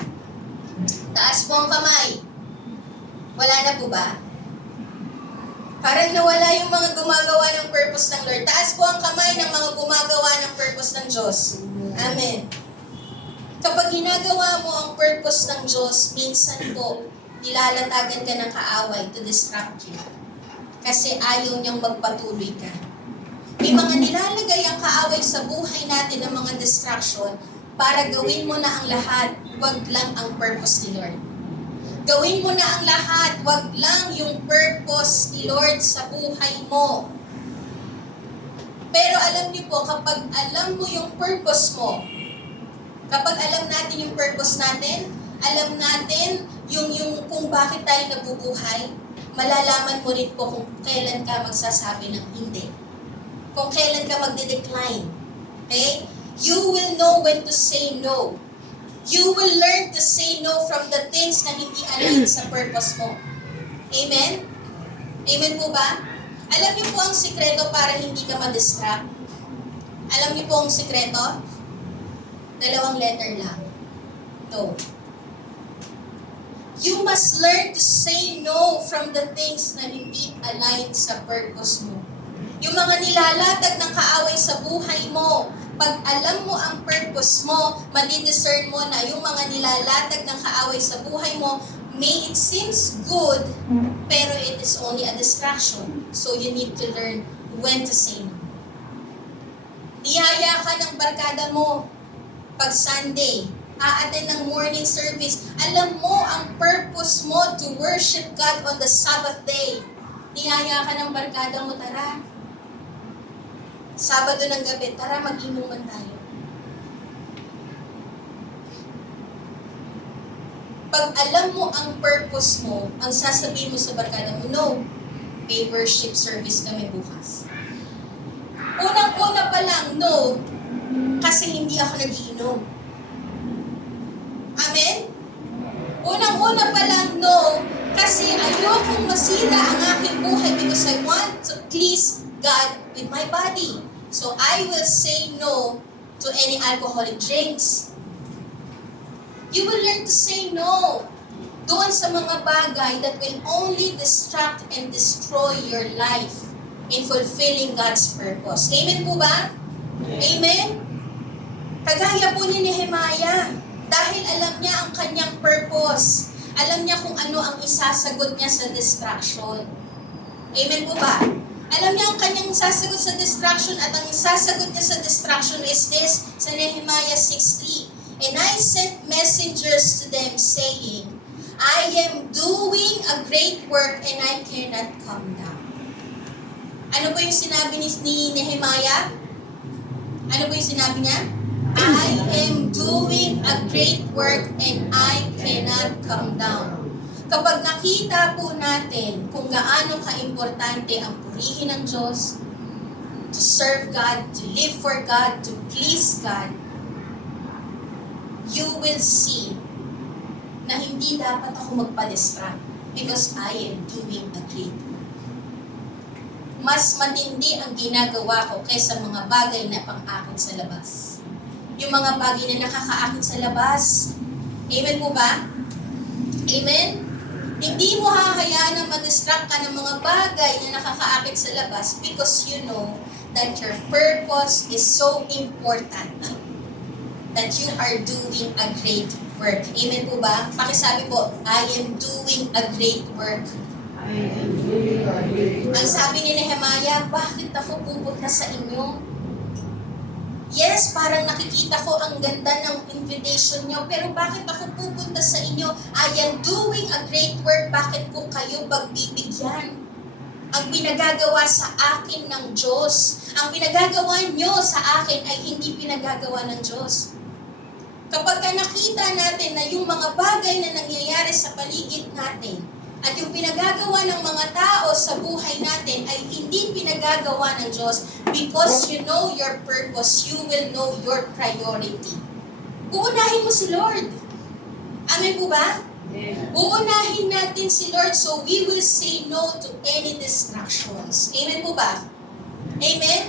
Taas po ang kamay. Wala na po ba? Parang nawala yung mga gumagawa ng purpose ng Lord. Taas po ang kamay ng mga gumagawa ng purpose ng Diyos. Amen. Kapag ginagawa mo ang purpose ng Diyos, minsan po, nilalatagan ka ng kaaway to distract you. Kasi ayaw niyang magpatuloy ka. May mga nilalagay ang kaaway sa buhay natin ng mga distraction para gawin mo na ang lahat, wag lang ang purpose ni Lord. Gawin mo na ang lahat, wag lang yung purpose ni Lord sa buhay mo. Pero alam niyo po, kapag alam mo yung purpose mo, kapag alam natin yung purpose natin, alam natin yung kung bakit tayo nabubuhay, malalaman mo rin po kung kailan ka magsasabi ng hindi. Kung kailan ka magde-decline. Okay? You will know when to say no. You will learn to say no from the things na hindi align sa purpose mo. Amen? Amen po ba? Alam niyo po ang sikreto para hindi ka ma-distract? Alam niyo po ang sikreto? 2 letter lang. No. You must learn to say no from the things na hindi align sa purpose mo. Yung mga nilalatag ng kaaway sa buhay mo, pag alam mo ang purpose mo, madidiscern mo na yung mga nilalatag ng kaaway sa buhay mo, may it seems good, pero it is only a distraction. So you need to learn when to say no. Niyaya ka ng barkada mo pag Sunday, a-attend ng morning service. Alam mo ang purpose mo to worship God on the Sabbath day. Niyaya ka ng barkada mo, tara. Sabado ng gabi, tara mag-inuman tayo. Pag alam mo ang purpose mo, ang sasabihin mo sa barkada mo, no, may worship service kami bukas. Unang-una pa lang, no, kasi hindi ako nag-iinom. Amen? Unang-una pa lang, no, kasi ayokong masira ang aking buhay because I want to please God with my body. So I will say no to any alcoholic drinks. You will learn to say no doon sa mga bagay that will only distract and destroy your life in fulfilling God's purpose. Amen po ba? Amen? Kagaya po ni Nehemiah, dahil alam niya ang kanyang purpose. Alam niya kung ano ang isasagot niya sa distraction. Amen po ba? Alam niya ang kanyang sasagot sa distraction at ang sasagot niya sa distraction is this, sa Nehemiah 6:3. And I sent messengers to them saying, I am doing a great work and I cannot come down. Ano po yung sinabi ni Nehemiah? Ano po yung sinabi niya? I am doing a great work and I cannot come down. Kapag nakita po natin kung gaano kaimportante ang purihin ng Diyos, to serve God, to live for God, to please God, you will see na hindi dapat ako magpa-distract because I am doing a great work. Mas matindi ang ginagawa ko kaysa mga bagay na pang-akit sa labas. Yung mga bagay na nakakaakit sa labas. Amen po ba? Amen? Hindi mo hahayaan na ma-distract ka ng mga bagay na nakakaakit sa labas because you know that your purpose is so important that you are doing a great work. Amen po ba? Pakisabi po, I am doing a great work. Ang sabi ni Nehemiah, bakit ako pupunta sa inyo? Yes, parang nakikita ko ang ganda ng invitation nyo, pero bakit ako pupunta sa inyo? I am doing a great work. Bakit ko kayo pagbibigyan? Ang pinagagawa sa akin ng Diyos, ang pinagagawa nyo sa akin ay hindi pinagagawa ng Diyos. Kapag nakita natin na yung mga bagay na nangyayari sa paligid natin at yung pinagagawa ng mga tao sa buhay natin ay hindi pinagagawa ng Diyos, because you know your purpose, you will know your priority. Uunahin mo si Lord. Amen po ba? Uunahin natin si Lord so we will say no to any distractions. Amen po ba? Amen?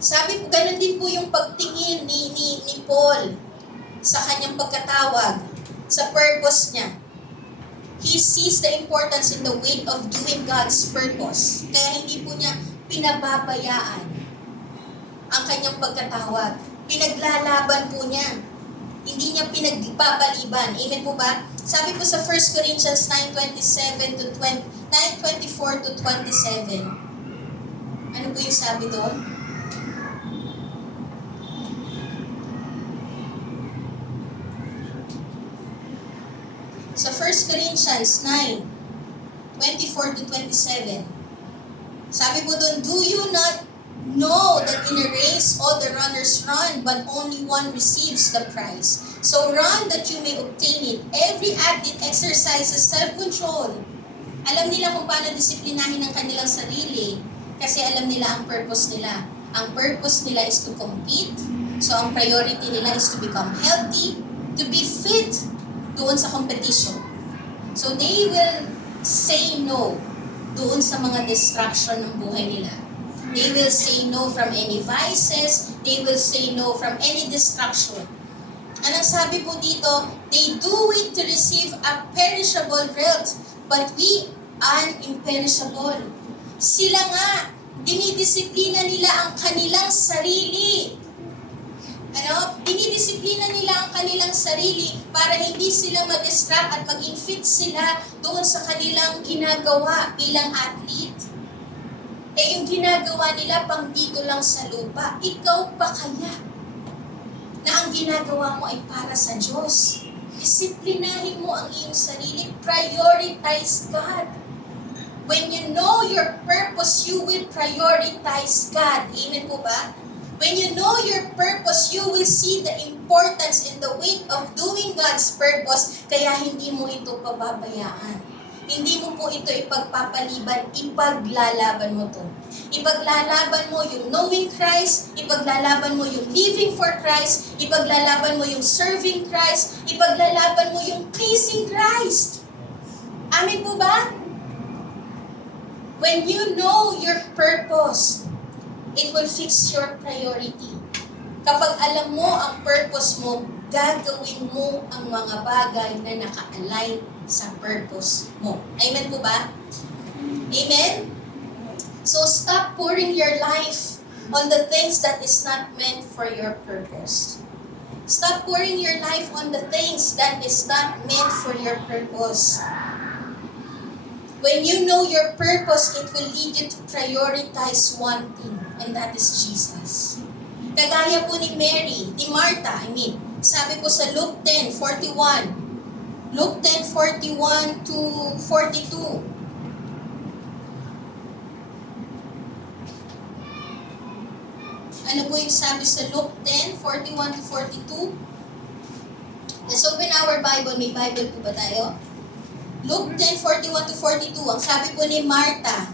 Sabi po, ganun din po yung pagtingin ni Paul sa kanyang pagkatawag, sa purpose niya. He sees the importance in the weight of doing God's purpose. Kaya hindi po niya pinababayaan ang kanyang pagkatawag. Pinaglalaban po niya. Hindi niya pinagpapaliban. Amen po ba? Sabi po sa 1 Corinthians 9:24 to 27. Ano po yung sabi doon? Sa 1 Corinthians 9:24 to 27. Sabi po doon, do you not know that in a race all the runners run, but only one receives the prize? So run that you may obtain it. Every athlete exercises self-control. Alam nila kung paano disiplinahin ang kanilang sarili kasi alam nila ang purpose nila. Ang purpose nila is to compete. So ang priority nila is to become healthy, to be fit doon sa competition. So they will say no doon sa mga distraction ng buhay nila. They will say no from any vices. They will say no from any distraction. Anong sabi po dito? They do it to receive a perishable wealth, but we are imperishable. Sila nga, dinidisiplina nila ang kanilang sarili. Dinidisiplina nila ang kanilang sarili para hindi sila ma-distract at maging fit sila doon sa kanilang ginagawa bilang athlete. Yung ginagawa nila pang dito lang sa lupa. Ikaw pa kaya na ang ginagawa mo ay para sa Diyos? Disiplinahin mo ang iyong sarili. Prioritize God. When you know your purpose, you will prioritize God. Amen po ba? When you know your purpose, you will see the importance and the weight of doing God's purpose, kaya hindi mo ito pababayaan. Hindi mo po ito ipagpapaliban, ipaglalaban mo to. Ipaglalaban mo yung knowing Christ, ipaglalaban mo yung living for Christ, ipaglalaban mo yung serving Christ, ipaglalaban mo yung pleasing Christ. Amen po ba? When you know your purpose, it will fix your priority. Kapag alam mo ang purpose mo, gagawin mo ang mga bagay na naka-align sa purpose mo. Amen po ba? Amen? So stop pouring your life on the things that is not meant for your purpose. Stop pouring your life on the things that is not meant for your purpose. When you know your purpose, it will lead you to prioritize one thing, and that is Jesus. Kagaya po ni Martha, sabi po sa Luke 10:41. Luke 10:41 to 42. Ano po yung sabi sa Luke 10:41 to 42? Let's open our Bible. May Bible po ba tayo? Luke 10:41 to 42. Ang sabi po ni Martha,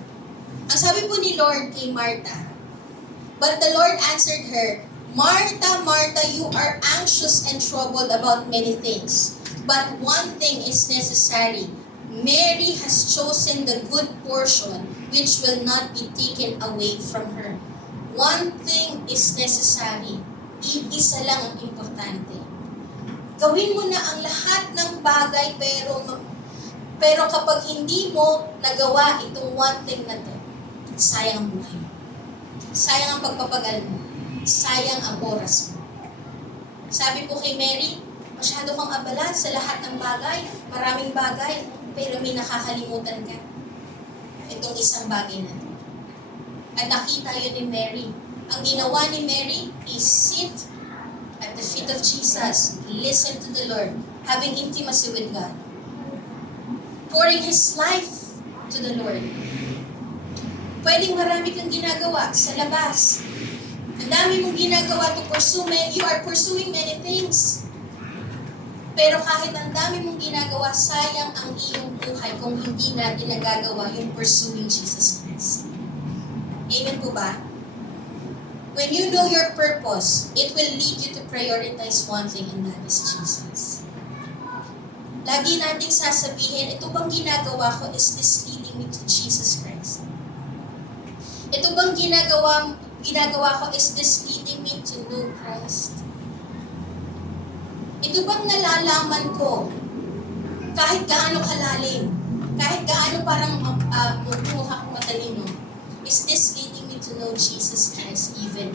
Ang sabi po ni Lord kay Martha, but the Lord answered her, Martha, Martha, you are anxious and troubled about many things, but one thing is necessary. Mary has chosen the good portion which will not be taken away from her. One thing is necessary. Isa lang ang importante. Gawin mo na ang lahat ng bagay pero kapag hindi mo nagawa itong one thing na to, sayang ang buhay mo. Sayang ang pagpapagal mo. Sayang ang oras mo. Sabi po kay Mary, masyado kang abala sa lahat ng bagay, maraming bagay, pero may nakakalimutan ka. Itong isang bagay na to. At nakita yun ni Mary. Ang ginawa ni Mary is sit at the feet of Jesus, listen to the Lord, having intimacy with God, pouring His life to the Lord. Pwedeng marami kang ginagawa sa labas. Ang dami mong ginagawa to pursue, you are pursuing many things. Pero kahit ang dami mong ginagawa, sayang ang iyong buhay kung hindi natin nagagawa yung pursuing Jesus Christ. Amen po ba? When you know your purpose, it will lead you to prioritize one thing, and that is Jesus. Lagi nating sasabihin, ito bang ginagawa ko, is this leading me to Jesus Christ? Ito bang ginagawa ko, is this leading me to know Christ? Ito bang nalalaman ko, kahit gaano kalalim, kahit gaano parang mukha kong matalino, is this leading me to know Jesus Christ even?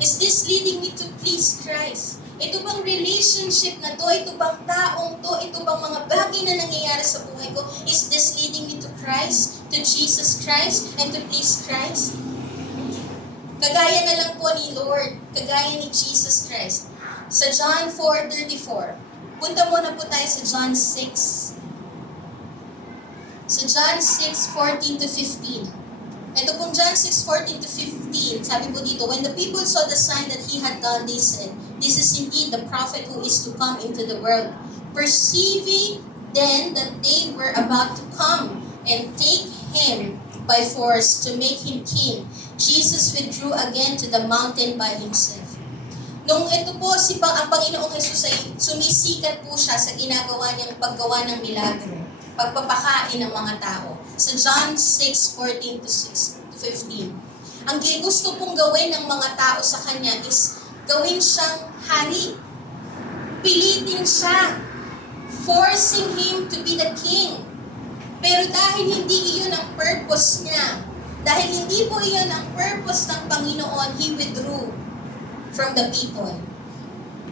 Is this leading me to please Christ? Ito bang relationship na to, ito bang taong to, ito bang mga bagay na nangyayari sa buhay ko, is this leading me to Christ, to Jesus Christ, and to please Christ? Kagaya na lang po ni Lord, kagaya ni Jesus Christ. Sa John 4:34, punta muna po tayo sa John 6. Sa John 6:14-15. Ito pong John 6:14-15, sabi po dito, when the people saw the sign that He had done, they said, this is indeed the prophet who is to come into the world. Perceiving then that they were about to come and take Him by force to make Him king, Jesus withdrew again to the mountain by Himself. Nung ito po, ang Panginoong Jesus ay sumisikat po siya sa ginagawa niyang paggawa ng milagro, pagpapakain ng mga tao. Sa John 6:14-15. Ang gusto pong gawin ng mga tao sa Kanya is gawin siyang hari. Pilitin siya. Forcing Him to be the king. Pero dahil hindi iyon ang purpose niya, dahil hindi po iyon ang purpose ng Panginoon, He withdrew from the people.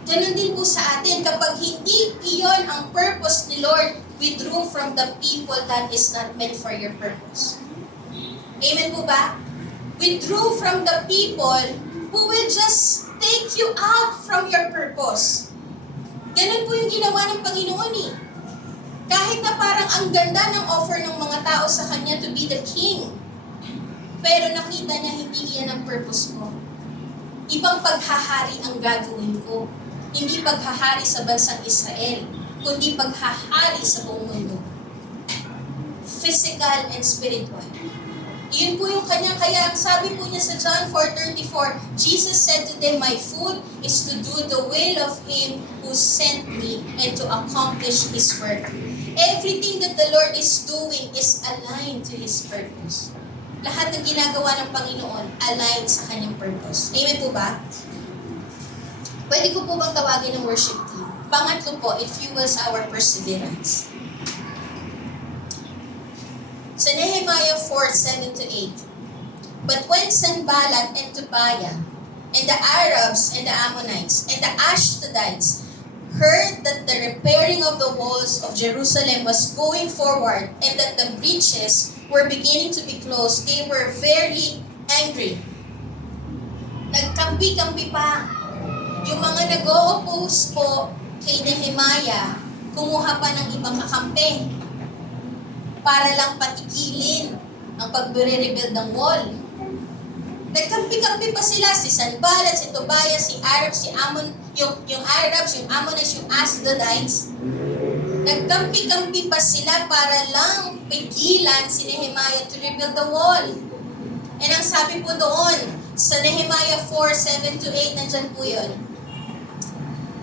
Ganun din po sa atin, kapag hindi iyon ang purpose ni Lord, withdrew from the people, that is not meant for your purpose. Amen po ba? Withdrew from the people who will just take you out from your purpose. Ganun po yung ginawa ng Panginoon eh. Kahit na parang ang ganda ng offer ng mga tao sa Kanya to be the king, pero nakita niya hindi iyan ang purpose ko. Ibang paghahari ang gagawin ko. Hindi paghahari sa bansang Israel, kundi paghahari sa buong mundo. Physical and spiritual. Iyon po yung kanya. Kaya ang sabi po niya sa John 4:34, Jesus said to them, my food is to do the will of Him who sent me and to accomplish His work. Everything that the Lord is doing is aligned to His purpose. Lahat ng ginagawa ng Panginoon aligned sa Kanyang purpose. Amen po ba? Pwede ko po bang tawagin ng worship team? Pangatlo po, it fuels our perseverance. Sa Nehemiah 4:7-8, but when Sanballat and Tobiah and the Arabs and the Ammonites and the Ashdodites heard that the repairing of the walls of Jerusalem was going forward and that the breaches were beginning to be closed, they were very angry. Nagkampi-kampi pa. Yung mga nag-o-oppose po kay Nehemiah, kumuha pa ng ibang kakampi para lang patikilin ang pag-rebuild ng wall. Nagkampi-kampi pa sila, si Sanballat, si Tobiah, si Arab, si Ammon, yung Arabs, yung Ammonites, yung Ashdodites. Nagkampi-kampi pa sila para lang pigilan si Nehemiah to rebuild the wall. And ang sabi po doon, sa Nehemiah 4:7-8, nandyan po yun.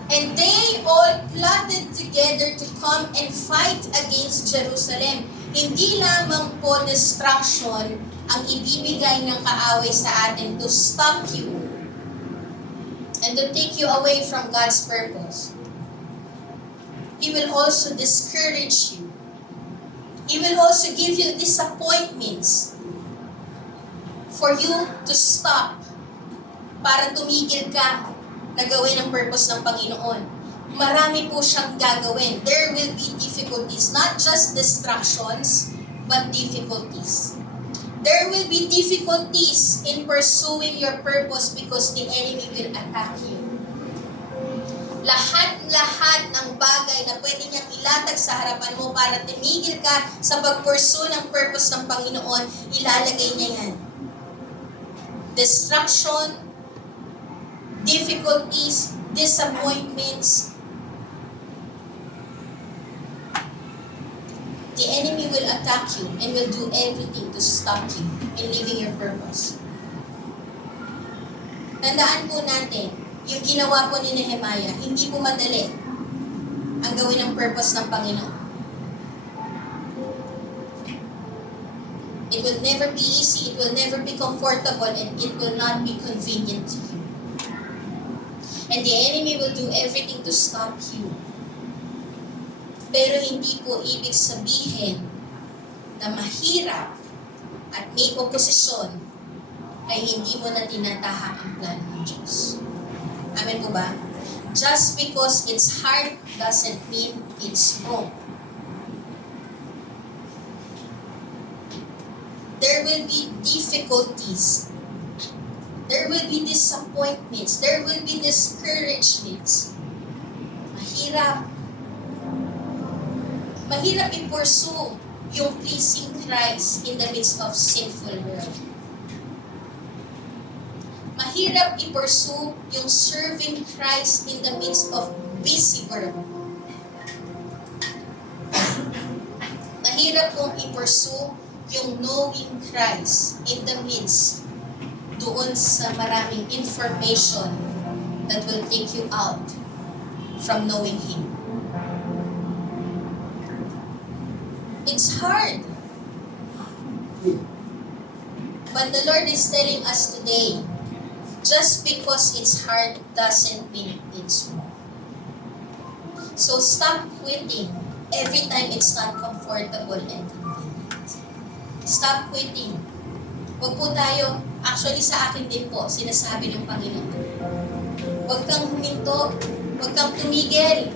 And they all plotted together to come and fight against Jerusalem. Hindi lamang po destruction ang ibibigay ng kaaway sa atin to stop you and to take you away from God's purpose. He will also discourage you. He will also give you disappointments for you to stop, para tumigil ka na gawin ang purpose ng Panginoon. Marami po siyang gagawin. There will be difficulties, not just distractions, but difficulties. There will be difficulties in pursuing your purpose because the enemy will attack you. Lahat ng bagay na pwede niyang ilatag sa harapan mo para tumigil ka sa pag-pursue ng purpose ng Panginoon, ilalagay niya yan. Distraction, difficulties, disappointments. The enemy will attack you and will do everything to stop you in living your purpose. Tandaan po natin, yung ginawa po ni Nehemiah, hindi po madali ang gawin ng purpose ng Panginoon. It will never be easy, it will never be comfortable, and it will not be convenient to you. And the enemy will do everything to stop you. Pero hindi po ibig sabihin na mahirap at may oposisyon ay hindi mo na tinatahak ang plan ng Diyos. Amen po ba? Just because it's hard doesn't mean it's wrong. There will be difficulties. There will be disappointments. There will be discouragements. Mahirap. Mahirap i-pursue yung pleasing Christ in the midst of sinful world. Mahirap i-pursue yung serving Christ in the midst of busy world. Mahirap kong i-pursue yung knowing Christ in the midst doon sa maraming information that will take you out from knowing Him. It's hard. But the Lord is telling us today, just because it's hard doesn't mean it's wrong. So stop quitting every time it's not comfortable and convenient. Stop quitting. Huwag po tayo, actually sa akin din po, sinasabi ng Panginoon, huwag kang huminto, huwag kang tumigil.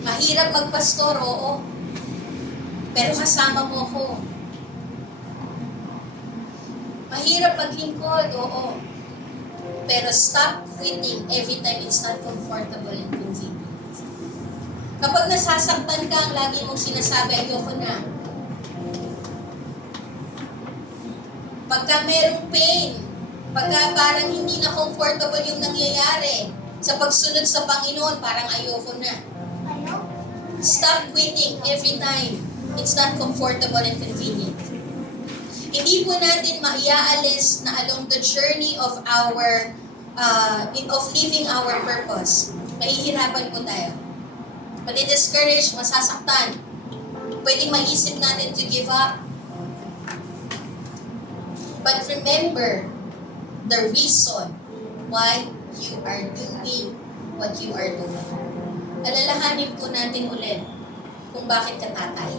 Mahirap magpastor, oo. Pero kasama mo ko. Mahirap maglingkod, oo. Pero stop quitting every time it's not comfortable and convenient. Kapag nasasaktan ka, ang lagi mong sinasabi, ayoko na. Pagka merong pain, pagka parang hindi na comfortable yung nangyayari, sa pagsunod sa Panginoon, parang ayoko na. Stop quitting every time it's not comfortable and convenient. Hindi po natin maiaalis na along the journey of our of living our purpose. Mahihirapan po tayo. Madi-discourage, masasaktan. Pwedeng maisip natin to give up. But remember the reason why you are doing what you are doing. Alalahanin po natin ulit kung bakit ka tatay.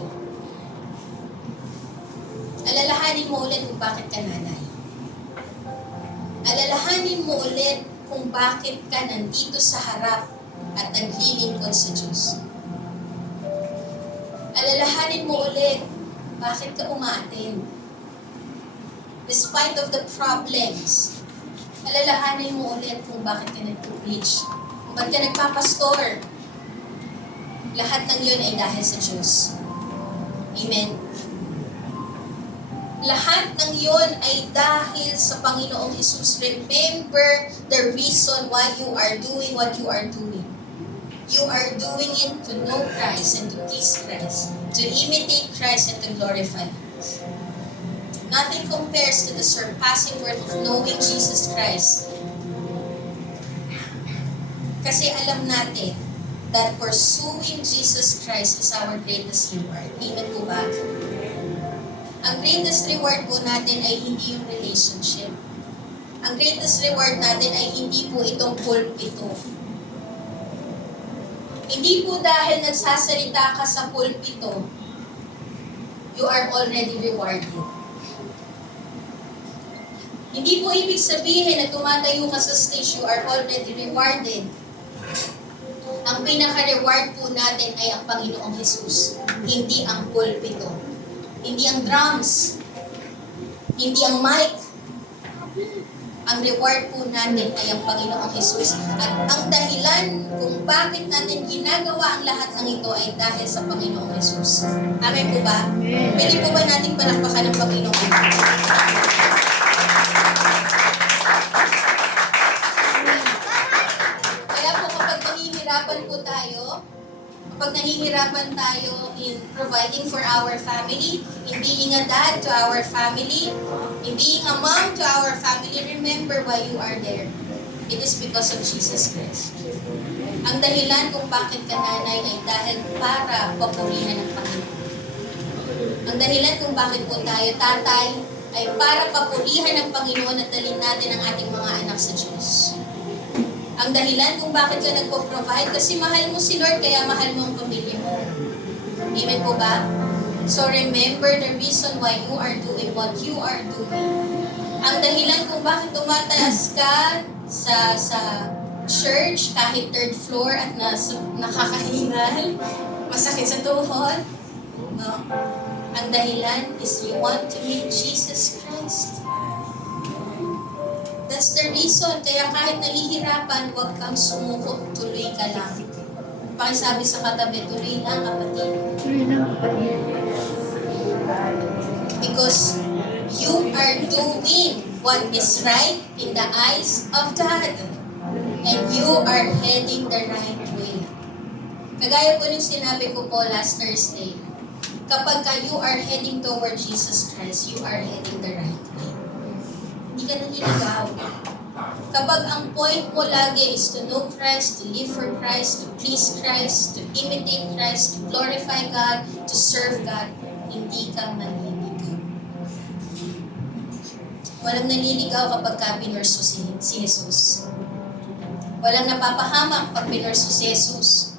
Alalahanin mo ulit kung bakit ka nanay. Alalahanin mo ulit kung bakit ka nandito sa harap at naglilingkod sa Diyos. Alalahanin mo ulit bakit ka umaattend. Despite of the problems, alalahanin mo ulit kung bakit ka nag-preach. Kung bakit ka nagpapastor. Lahat ng yun ay dahil sa Diyos. Amen. Lahat ng yun ay dahil sa Panginoong Hesus. Remember the reason why you are doing what you are doing. You are doing it to know Christ and to please Christ. to imitate Christ and to glorify Him. Nothing compares to the surpassing worth of knowing Jesus Christ. Kasi alam natin that pursuing Jesus Christ is our greatest reward. Amen po ba? Ang greatest reward po natin ay hindi yung relationship. Ang greatest reward natin ay hindi po itong pulpito. Hindi po dahil nagsasalita ka sa pulpito, you are already rewarded. Hindi po ibig sabihin na tumatayo ka sa stage, you are already rewarded. Ang pinaka-reward po natin ay ang Panginoong Jesus. Hindi ang pulpito. Hindi ang drums. Hindi ang mic. Ang reward po natin ay ang Panginoong Jesus. At ang dahilan kung bakit natin ginagawa ang lahat ng ito ay dahil sa Panginoong Jesus. Amen po ba? Pwede po ba natin palakpakan ng Panginoong Jesus? Kapag nahihirapan tayo in providing for our family, in being a dad to our family, in being a mom to our family, remember why you are there. It is because of Jesus Christ. Ang dahilan kung bakit ka nanay ay dahil para papurihan ng Panginoon. Ang dahilan kung bakit po tayo tatay ay para papurihan ng Panginoon at dalhin natin ang ating mga anak sa Diyos. Ang dahilan kung bakit ka nagpo-provide, kasi mahal mo si Lord, kaya mahal mo ang pamilya mo. Amen po ba? So remember the reason why you are doing what you are doing. Ang dahilan kung bakit tumataas ka sa church, kahit third floor at nakakahingal, masakit sa tuhod, no? Ang dahilan is you want to meet Jesus Christ. That's the reason. Kaya kahit nahihirapan, huwag kang sumuko, tuloy ka lang. Pakisabi sa katabi, tuloy lang, kapatid. Because you are doing what is right in the eyes of God. And you are heading the right way. Kagaya po yung sinabi ko po last Thursday, kapag you are heading toward Jesus Christ, you are heading the right way. Hindi ka naniligaw. Kapag ang point mo lagi is to know Christ, to live for Christ, to please Christ, to imitate Christ, to glorify God, to serve God, hindi ka manliligaw. Walang nanliligaw kapag ka pinursu si Jesus. Walang napapahamak pag pinursu si Jesus.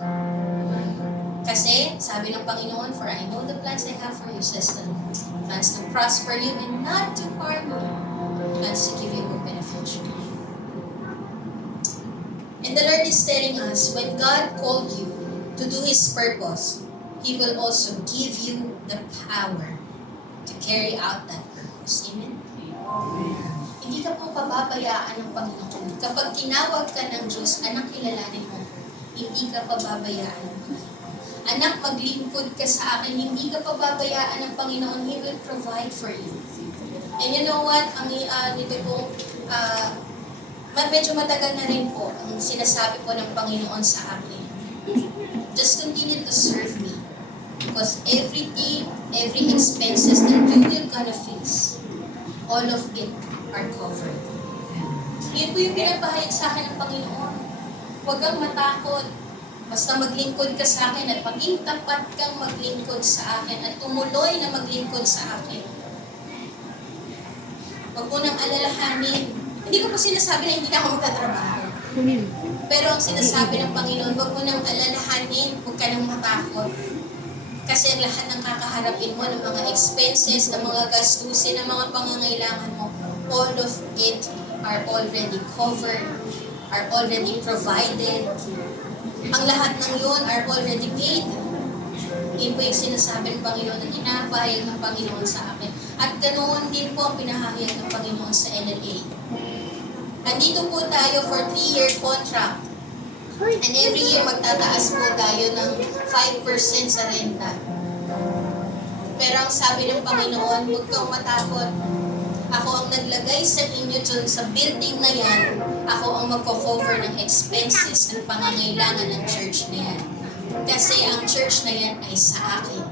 Kasi, sabi ng Panginoon, for I know the plans I have for you, says the Lord. Plans to prosper you and not to harm you. Plans to give you hope and a future. And the Lord is telling us, when God called you to do His purpose, He will also give you the power to carry out that purpose. Amen? Hindi ka po pababayaan ng Panginoon. Kapag tinawag ka ng Diyos, anak, kilalanin mo, hindi ka pababayaan. Anak, maglingkod ka sa akin, hindi ka pababayaan ng Panginoon. He will provide for you. And you know what? Ang nito po, medyo matagal na rin po ang sinasabi po ng Panginoon sa akin. Just continue to serve me. Because everything, every expenses that you will gonna face, all of it are covered. Yun po yung pinapahayag sa akin ng Panginoon. Huwag kang matakot. Basta maglingkod ka sa akin at maging tapat kang maglingkod sa akin at tumuloy na maglingkod sa akin. Huwag mo nang alalahanin. Hindi ko po sinasabi na hindi na ako magtatrabaho. Pero ang sinasabi ng Panginoon, huwag mo nang alalahanin, huwag ka nang matakot. Kasi ang lahat ng kakaharapin mo ng mga expenses, ng mga gastusin, ng mga pangangailangan mo, all of it are already covered, are already provided. Ang lahat ng yun are already paid. Yun po yung sinasabi ng Panginoon na pinapahayag ng Panginoon sa akin. At ganoon din po ang pinahayag ng Panginoon sa NLA. Andito po tayo for 3-year contract. And every year magtataas po tayo ng 5% sa renta. Pero ang sabi ng Panginoon, huwag kang matakot. Ako ang naglagay sa inyo dyan sa building na yan. Ako ang magko-cover ng expenses at pangangailangan ng church na yan. Kasi ang church na yan ay sa akin.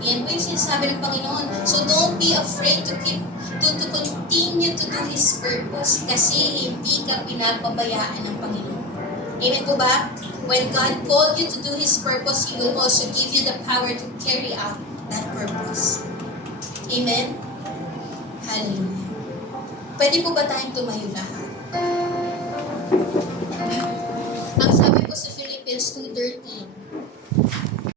Yan po yung sinasabi ng Panginoon. So don't be afraid to continue to do His purpose kasi hindi ka pinapabayaan ng Panginoon. Amen po ba? When God called you to do His purpose, He will also give you the power to carry out that purpose. Amen? Hallelujah. Pwede po ba tayong tumayo lahat? Ang sabi po sa Philippians 2:13,